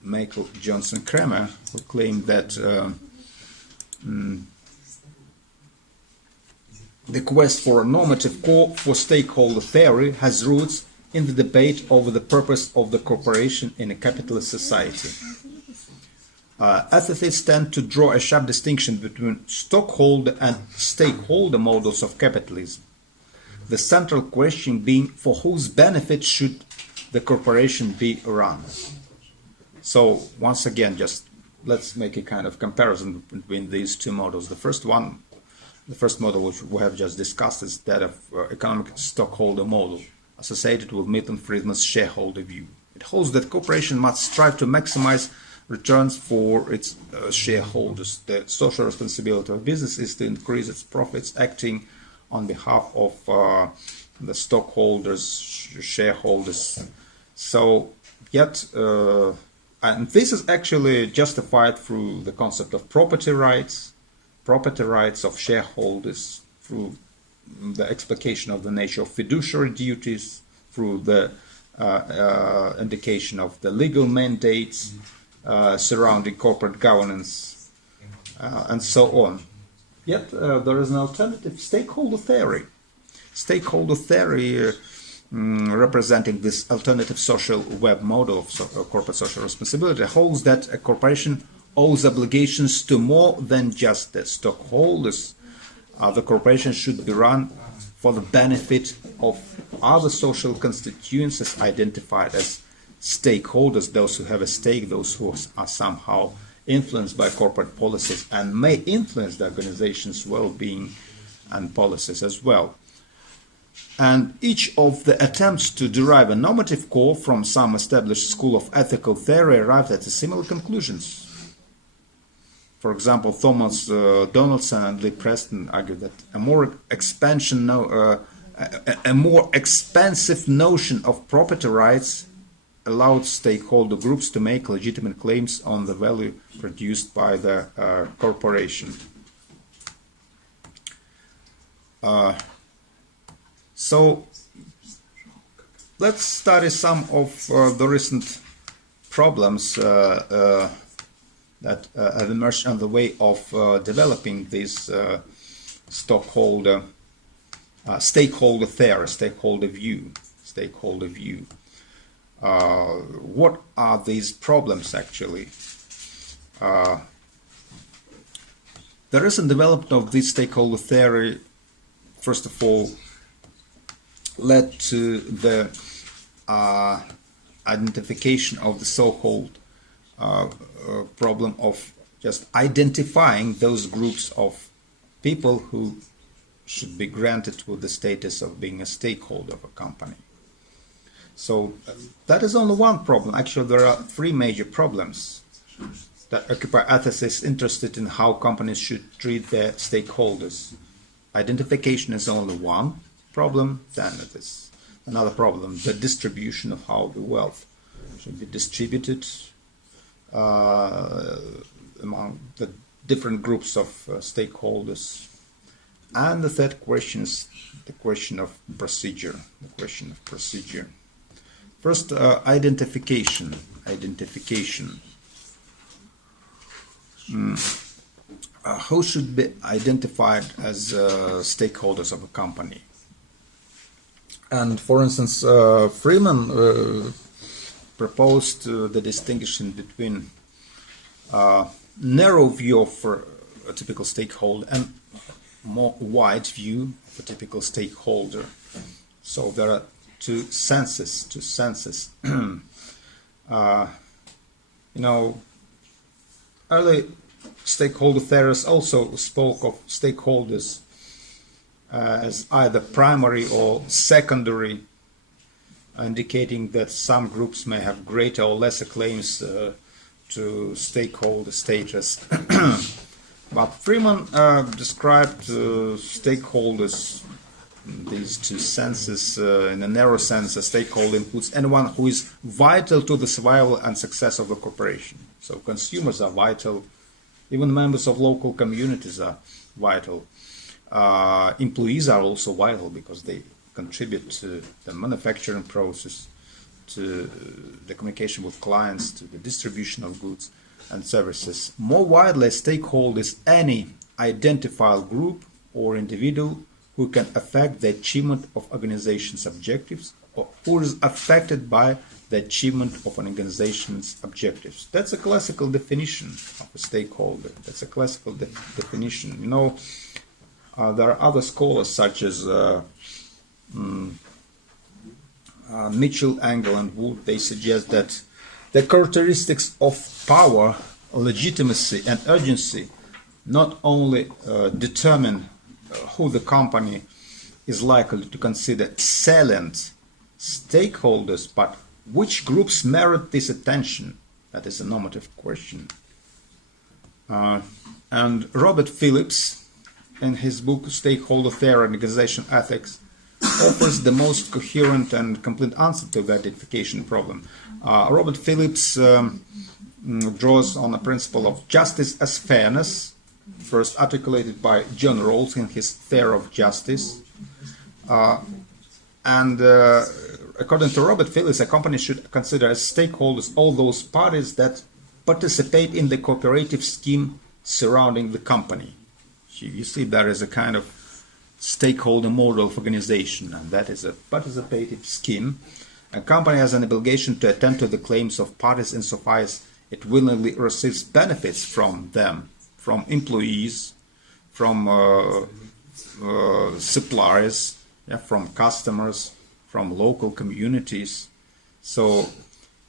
Michael Johnson Kramer, who claimed that the quest for a normative core for stakeholder theory has roots in the debate over the purpose of the corporation in a capitalist society. Ethicists tend to draw a sharp distinction between stockholder and stakeholder models of capitalism, the central question being for whose benefit should the corporation be run. So once again, just let's make a kind of comparison between these two models. The first model which we have just discussed is that of economic stockholder model, associated with Milton Friedman's shareholder view. It holds that corporation must strive to maximize returns for its shareholders. The social responsibility of business is to increase its profits, acting on behalf of the stockholders, shareholders. So, yet, and this is actually justified through the concept of property rights of shareholders, through the explication of the nature of fiduciary duties, through the indication of the legal mandates surrounding corporate governance, and so on. Yet there is an alternative stakeholder theory. Stakeholder theory representing this alternative social web model of corporate social responsibility holds that a corporation owes obligations to more than just the stockholders. The corporation should be run for the benefit of other social constituencies identified as stakeholders, those who have a stake, those who are somehow influenced by corporate policies and may influence the organization's well-being and policies as well. And each of the attempts to derive a normative core from some established school of ethical theory arrived at similar conclusions. For example, Thomas Donaldson and Lee Preston argue that a more expansive notion of property rights allowed stakeholder groups to make legitimate claims on the value produced by the corporation. So let's study some of the recent problems that have emerged on the way of developing this stakeholder theory, stakeholder view. What are these problems actually? The recent development of this stakeholder theory, first of all, led to the identification of the so-called problem of just identifying those groups of people who should be granted with the status of being a stakeholder of a company. So that is only one problem. Actually, there are three major problems that Occupy Athens is interested in how companies should treat their stakeholders. Identification is only one problem, then it is another problem, the distribution of how the wealth should be distributed among the different groups of stakeholders. And the third question is the question of procedure. First, identification. Who should be identified as stakeholders of a company? And for instance, Freeman proposed the distinction between narrow view of a typical stakeholder and more wide view of a typical stakeholder. So there are two senses. Early stakeholder theorists also spoke of stakeholders as either primary or secondary, indicating that some groups may have greater or lesser claims to stakeholder status. But Freeman described stakeholders, these two senses, in a narrow sense. A stakeholder includes anyone who is vital to the survival and success of a corporation. So consumers are vital, even members of local communities are vital. Employees are also vital because they contribute to the manufacturing process, to the communication with clients, to the distribution of goods and services. More widely, a stakeholder is any identifiable group or individual who can affect the achievement of organization's objectives or who is affected by the achievement of an organization's objectives. That's a classical definition of a stakeholder. That's a classical definition. There are other scholars such as Mitchell, Engel, and Wood. They suggest that the characteristics of power, legitimacy, and urgency not only determine who the company is likely to consider salient stakeholders, but which groups merit this attention. That is a normative question. And Robert Phillips, in his book Stakeholder Theory and Organization Ethics, offers the most coherent and complete answer to the identification problem. Robert Phillips draws on a principle of justice as fairness, first articulated by John Rawls in his Theory of Justice. According to Robert Phillips, a company should consider as stakeholders all those parties that participate in the cooperative scheme surrounding the company. You see, there is a kind of stakeholder model of organization, and that is a participative scheme. A company has an obligation to attend to the claims of parties insofar as it willingly receives benefits from them, from employees, from suppliers, from customers, from local communities.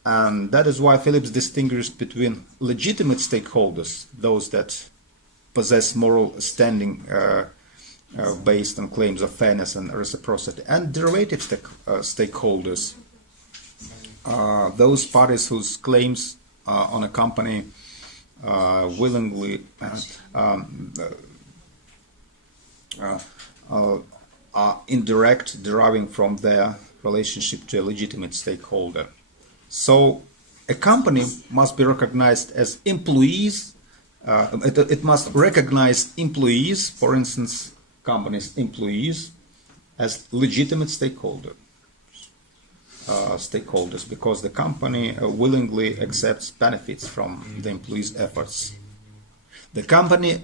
And that is why Phillips distinguished between legitimate stakeholders, those that possess moral standing based on claims of fairness and reciprocity, and derivative stakeholders, those parties whose claims on a company willingly are indirect, deriving from their relationship to a legitimate stakeholder. So a company must be recognized as employees. It must recognize employees, for instance, companies' employees, as legitimate stakeholders, because the company willingly accepts benefits from the employees' efforts. The company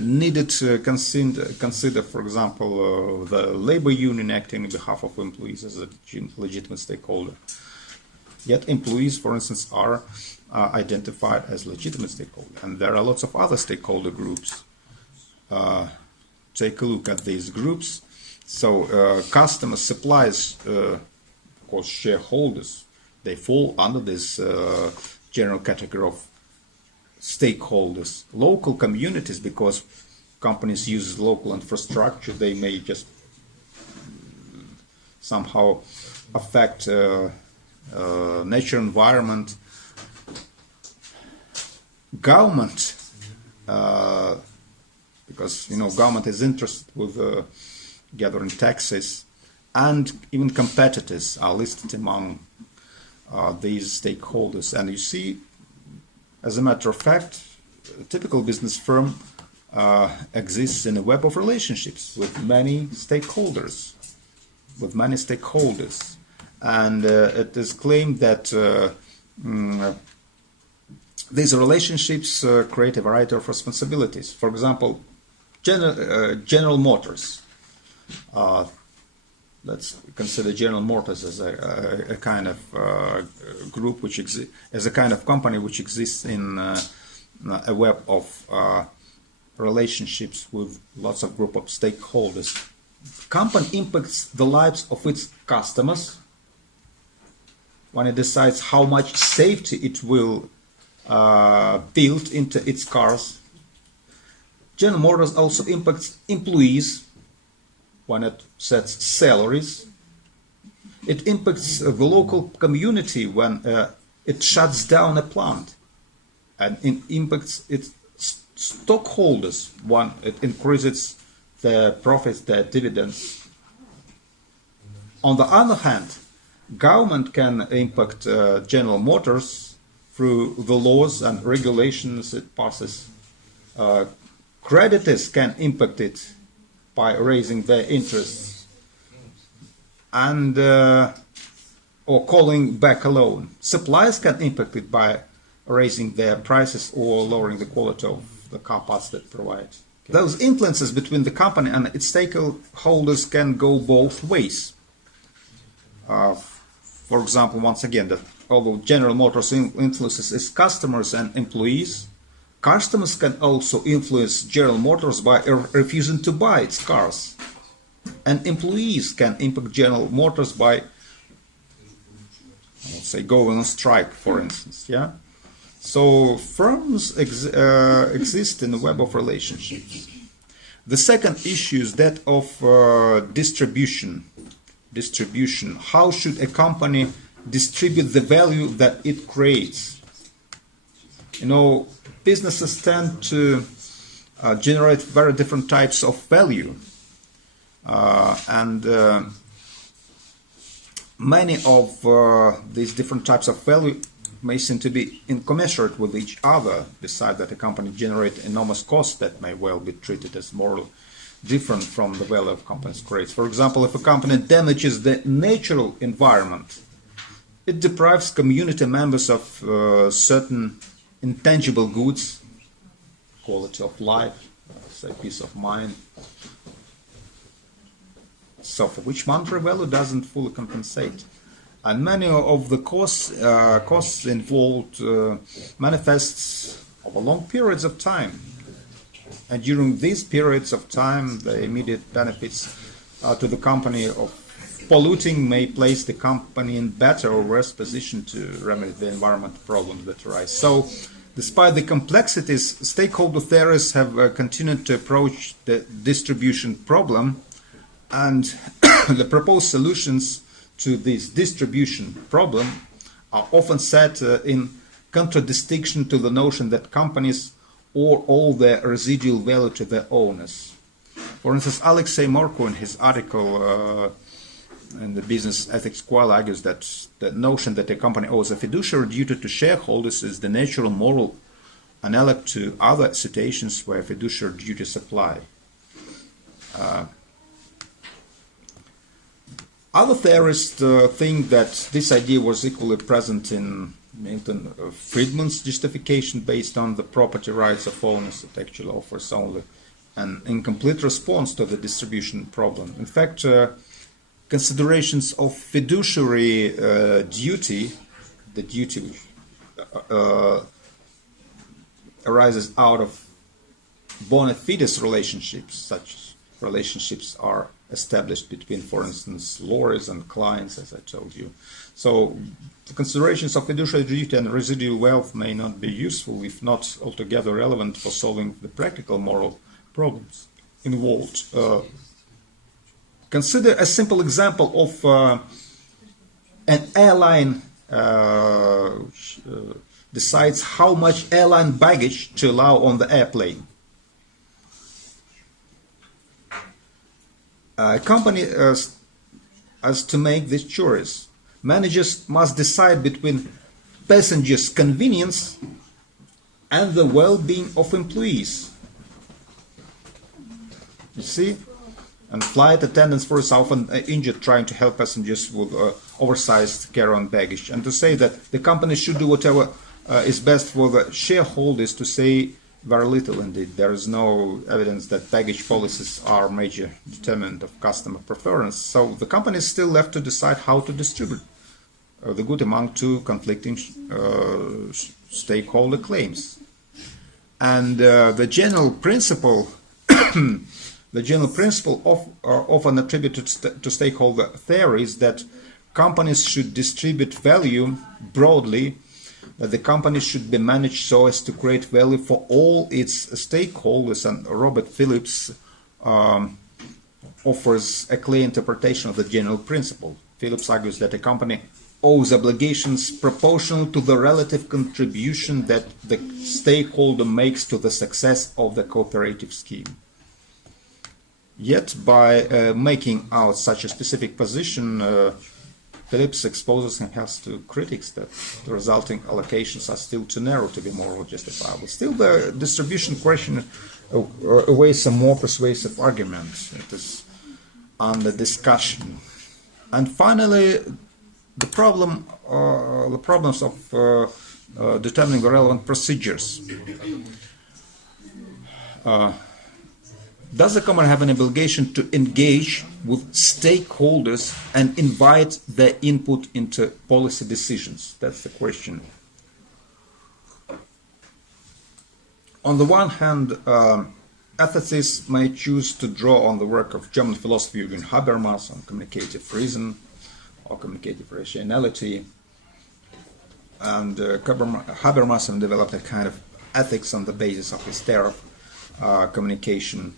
needed to consider, for example, the labor union acting on behalf of employees as a legitimate stakeholder. Yet employees, for instance, are identified as legitimate stakeholders. And there are lots of other stakeholder groups. take a look at these groups. So customers, suppliers, of course shareholders, they fall under this general category of stakeholders. Local communities, because companies use local infrastructure, they may just somehow affect nature environment. Government, because government is interested with gathering taxes, and even competitors are listed among these stakeholders. And you see, as a matter of fact, a typical business firm exists in a web of relationships with many stakeholders, and it is claimed that these relationships create a variety of responsibilities. For example, General Motors. Let's consider General Motors as a kind of group which exists, as a kind of company which exists in a web of relationships with lots of group of stakeholders. Company impacts the lives of its customers when it decides how much safety it will build into its cars. General Motors also impacts employees when it sets salaries. It impacts the local community when it shuts down a plant, and it impacts its stockholders when it increases their profits, their dividends. On the other hand, government can impact General Motors through the laws and regulations it passes. Creditors can impact it by raising their interests and or calling back a loan. Suppliers can impact it by raising their prices or lowering the quality of the car parts that provide. Those influences between the company and its stakeholders can go both ways. For example, once again, that although General Motors influences its customers and employees, customers can also influence General Motors by refusing to buy its cars. And employees can impact General Motors by, let's say, going on strike, for instance. Yeah. So firms exist in a web of relationships. The second issue is that of distribution. How should a company distribute the value that it creates? Businesses tend to generate very different types of value, and many of these different types of value may seem to be incommensurate with each other. Besides that, a company generates enormous costs that may well be treated as morally different from the value of company's creates. For example, if a company damages the natural environment, it deprives community members of certain intangible goods, quality of life, say peace of mind, so for which monetary value doesn't fully compensate. And many of the costs involved manifests over long periods of time. And during these periods of time, the immediate benefits to the company of polluting may place the company in better or worse position to remedy the environmental problems that arise. So, despite the complexities, stakeholder theorists have continued to approach the distribution problem, and the proposed solutions to this distribution problem are often set in contradistinction to the notion that companies owe all their residual value to their owners. For instance, Alexei Morko, in his article in the Business Ethics Quarrel, argues that the notion that a company owes a fiduciary duty to shareholders is the natural moral analog to other situations where fiduciary duties apply. Other theorists think that this idea was equally present in Milton Friedman's justification based on the property rights of owners. It actually offers only an incomplete response to the distribution problem. In fact, considerations of fiduciary duty, the duty which arises out of bona fides relationships. Such relationships are established between, for instance, lawyers and clients, as I told you. So the considerations of fiduciary duty and residual wealth may not be useful, if not altogether relevant, for solving the practical moral problems involved. Consider a simple example of an airline decides how much airline baggage to allow on the airplane. A company has to make this choice. Managers must decide between passengers' convenience and the well-being of employees. You see? And flight attendants, for instance, often injured trying to help passengers with oversized carry-on baggage. And to say that the company should do whatever is best for the shareholders, to say very little indeed. There is no evidence that baggage policies are a major determinant of customer preference. So the company is still left to decide how to distribute the good among two conflicting stakeholder claims. And the general principle often attributed to stakeholder theory is that companies should distribute value broadly, that the company should be managed so as to create value for all its stakeholders. And Robert Phillips offers a clear interpretation of the general principle. Phillips argues that a company owes obligations proportional to the relative contribution that the stakeholder makes to the success of the cooperative scheme. Yet, by making out such a specific position, Phillips exposes himself to critics that the resulting allocations are still too narrow to be morally justifiable. Still, the distribution question awaits a more persuasive argument. It is under discussion. And finally, the problems of determining the relevant procedures. Does the company have an obligation to engage with stakeholders and invite their input into policy decisions? That's the question. On the one hand, ethicists may choose to draw on the work of German philosopher Jürgen Habermas on communicative reason or communicative rationality. And Habermas developed a kind of ethics on the basis of his theory of communication.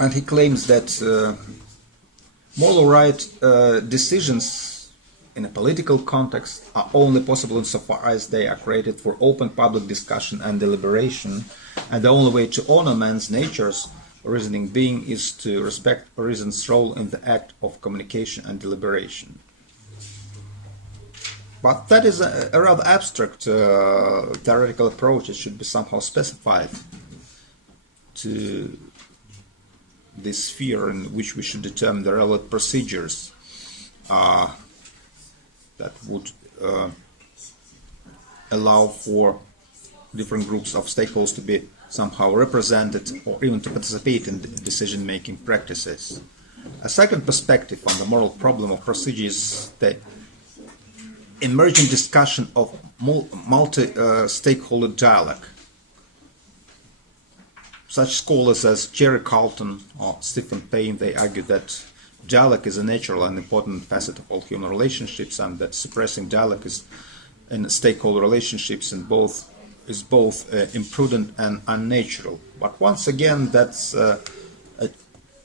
And he claims that moral right decisions in a political context are only possible insofar as they are created for open public discussion and deliberation, and the only way to honor man's nature's reasoning being is to respect reason's role in the act of communication and deliberation. But that is a rather abstract theoretical approach. It should be somehow specified to the sphere in which we should determine the relevant procedures that would allow for different groups of stakeholders to be somehow represented or even to participate in decision-making practices. A second perspective on the moral problem of procedures is the emerging discussion of multi-stakeholder dialogue. Such scholars as Jerry Carlton or Stephen Payne, they argue that dialogue is a natural and important facet of all human relationships, and that suppressing dialogue in stakeholder relationships is both imprudent and unnatural. But once again, that's a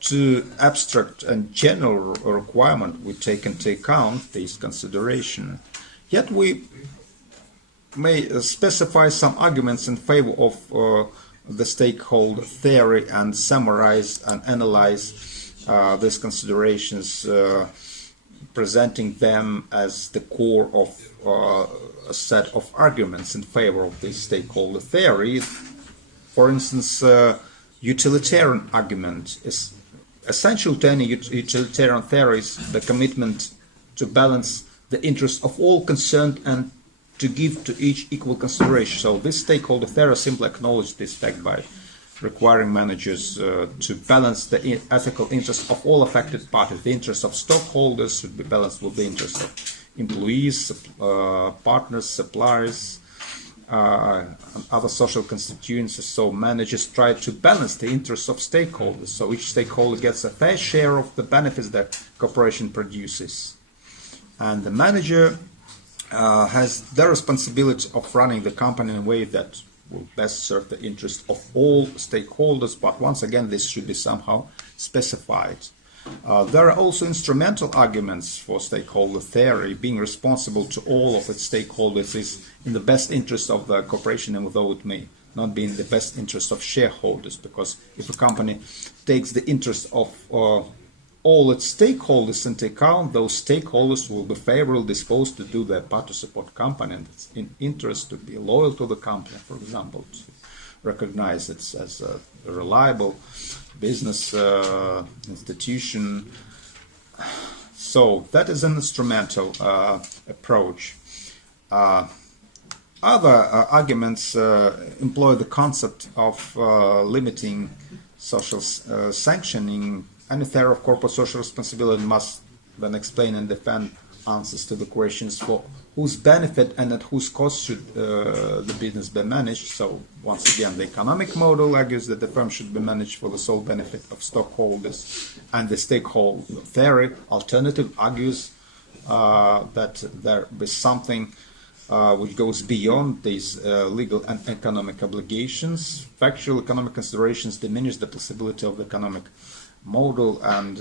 too abstract and general requirement. We take into account these considerations. Yet we may specify some arguments in favor of the stakeholder theory and summarize and analyze these considerations, presenting them as the core of a set of arguments in favor of this stakeholder theory. For instance, utilitarian argument is essential to any utilitarian theory is the commitment to balance the interests of all concerned and to give to each equal consideration. So this stakeholder theory simply acknowledges this fact by requiring managers to balance the ethical interests of all affected parties. The interests of stockholders should be balanced with the interests of employees, partners, suppliers, and other social constituencies. So managers try to balance the interests of stakeholders. So each stakeholder gets a fair share of the benefits that corporation produces. And the manager has the responsibility of running the company in a way that will best serve the interest of all stakeholders. But once again, this should be somehow specified. There are also instrumental arguments for stakeholder theory. Being responsible to all of its stakeholders is in the best interest of the corporation, and although it may not be in the best interest of shareholders, because if a company takes the interest of all its stakeholders into account, those stakeholders will be favorably disposed to do their part to support company, and it's in interest to be loyal to the company, for example, to recognize it as a reliable business institution. So that is an instrumental approach. Other arguments employ the concept of limiting social sanctioning. Any theory of corporate social responsibility must then explain and defend answers to the questions for whose benefit and at whose cost should the business be managed. So once again, the economic model argues that the firm should be managed for the sole benefit of stockholders, and the stakeholder theory alternative argues that there be something which goes beyond these legal and economic obligations. Factual economic considerations diminish the possibility of the economic model, and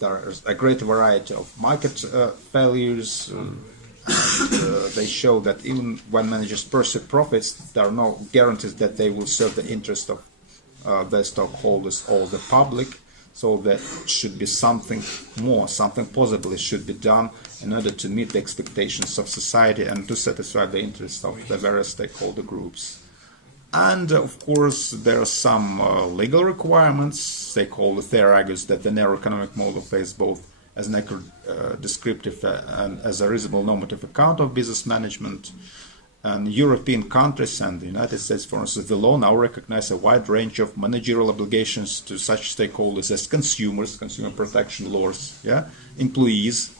there is a great variety of market failures, and they show that even when managers pursue profits, there are no guarantees that they will serve the interest of their stockholders or the public. So there should be something more, something possibly should be done in order to meet the expectations of society and to satisfy the interests of the various stakeholder groups. And of course, there are some legal requirements. Stakeholder theory argues that the narrow economic model plays both as an descriptive and as a reasonable normative account of business management. And European countries and the United States, for instance, the law now recognize a wide range of managerial obligations to such stakeholders as consumers, consumer protection laws, employees,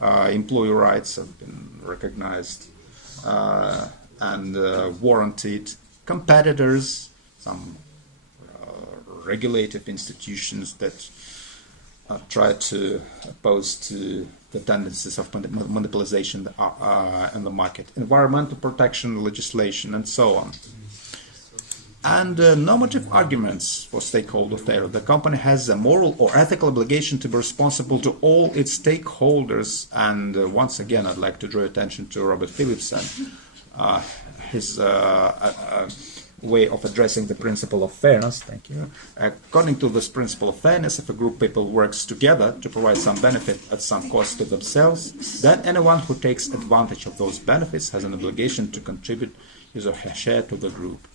employee rights have been recognized and warranted. Competitors, some regulative institutions that try to oppose to the tendencies of monopolization in the market, environmental protection legislation, and so on. And normative arguments for stakeholder theory. The company has a moral or ethical obligation to be responsible to all its stakeholders. And once again, I'd like to draw attention to Robert Phillips and his way of addressing the principle of fairness. Thank you. According to this principle of fairness, if a group of people works together to provide some benefit at some cost to themselves, then anyone who takes advantage of those benefits has an obligation to contribute his or her share to the group.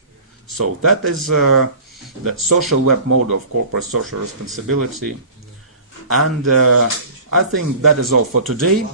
So that is the social web model of corporate social responsibility. And I think that is all for today.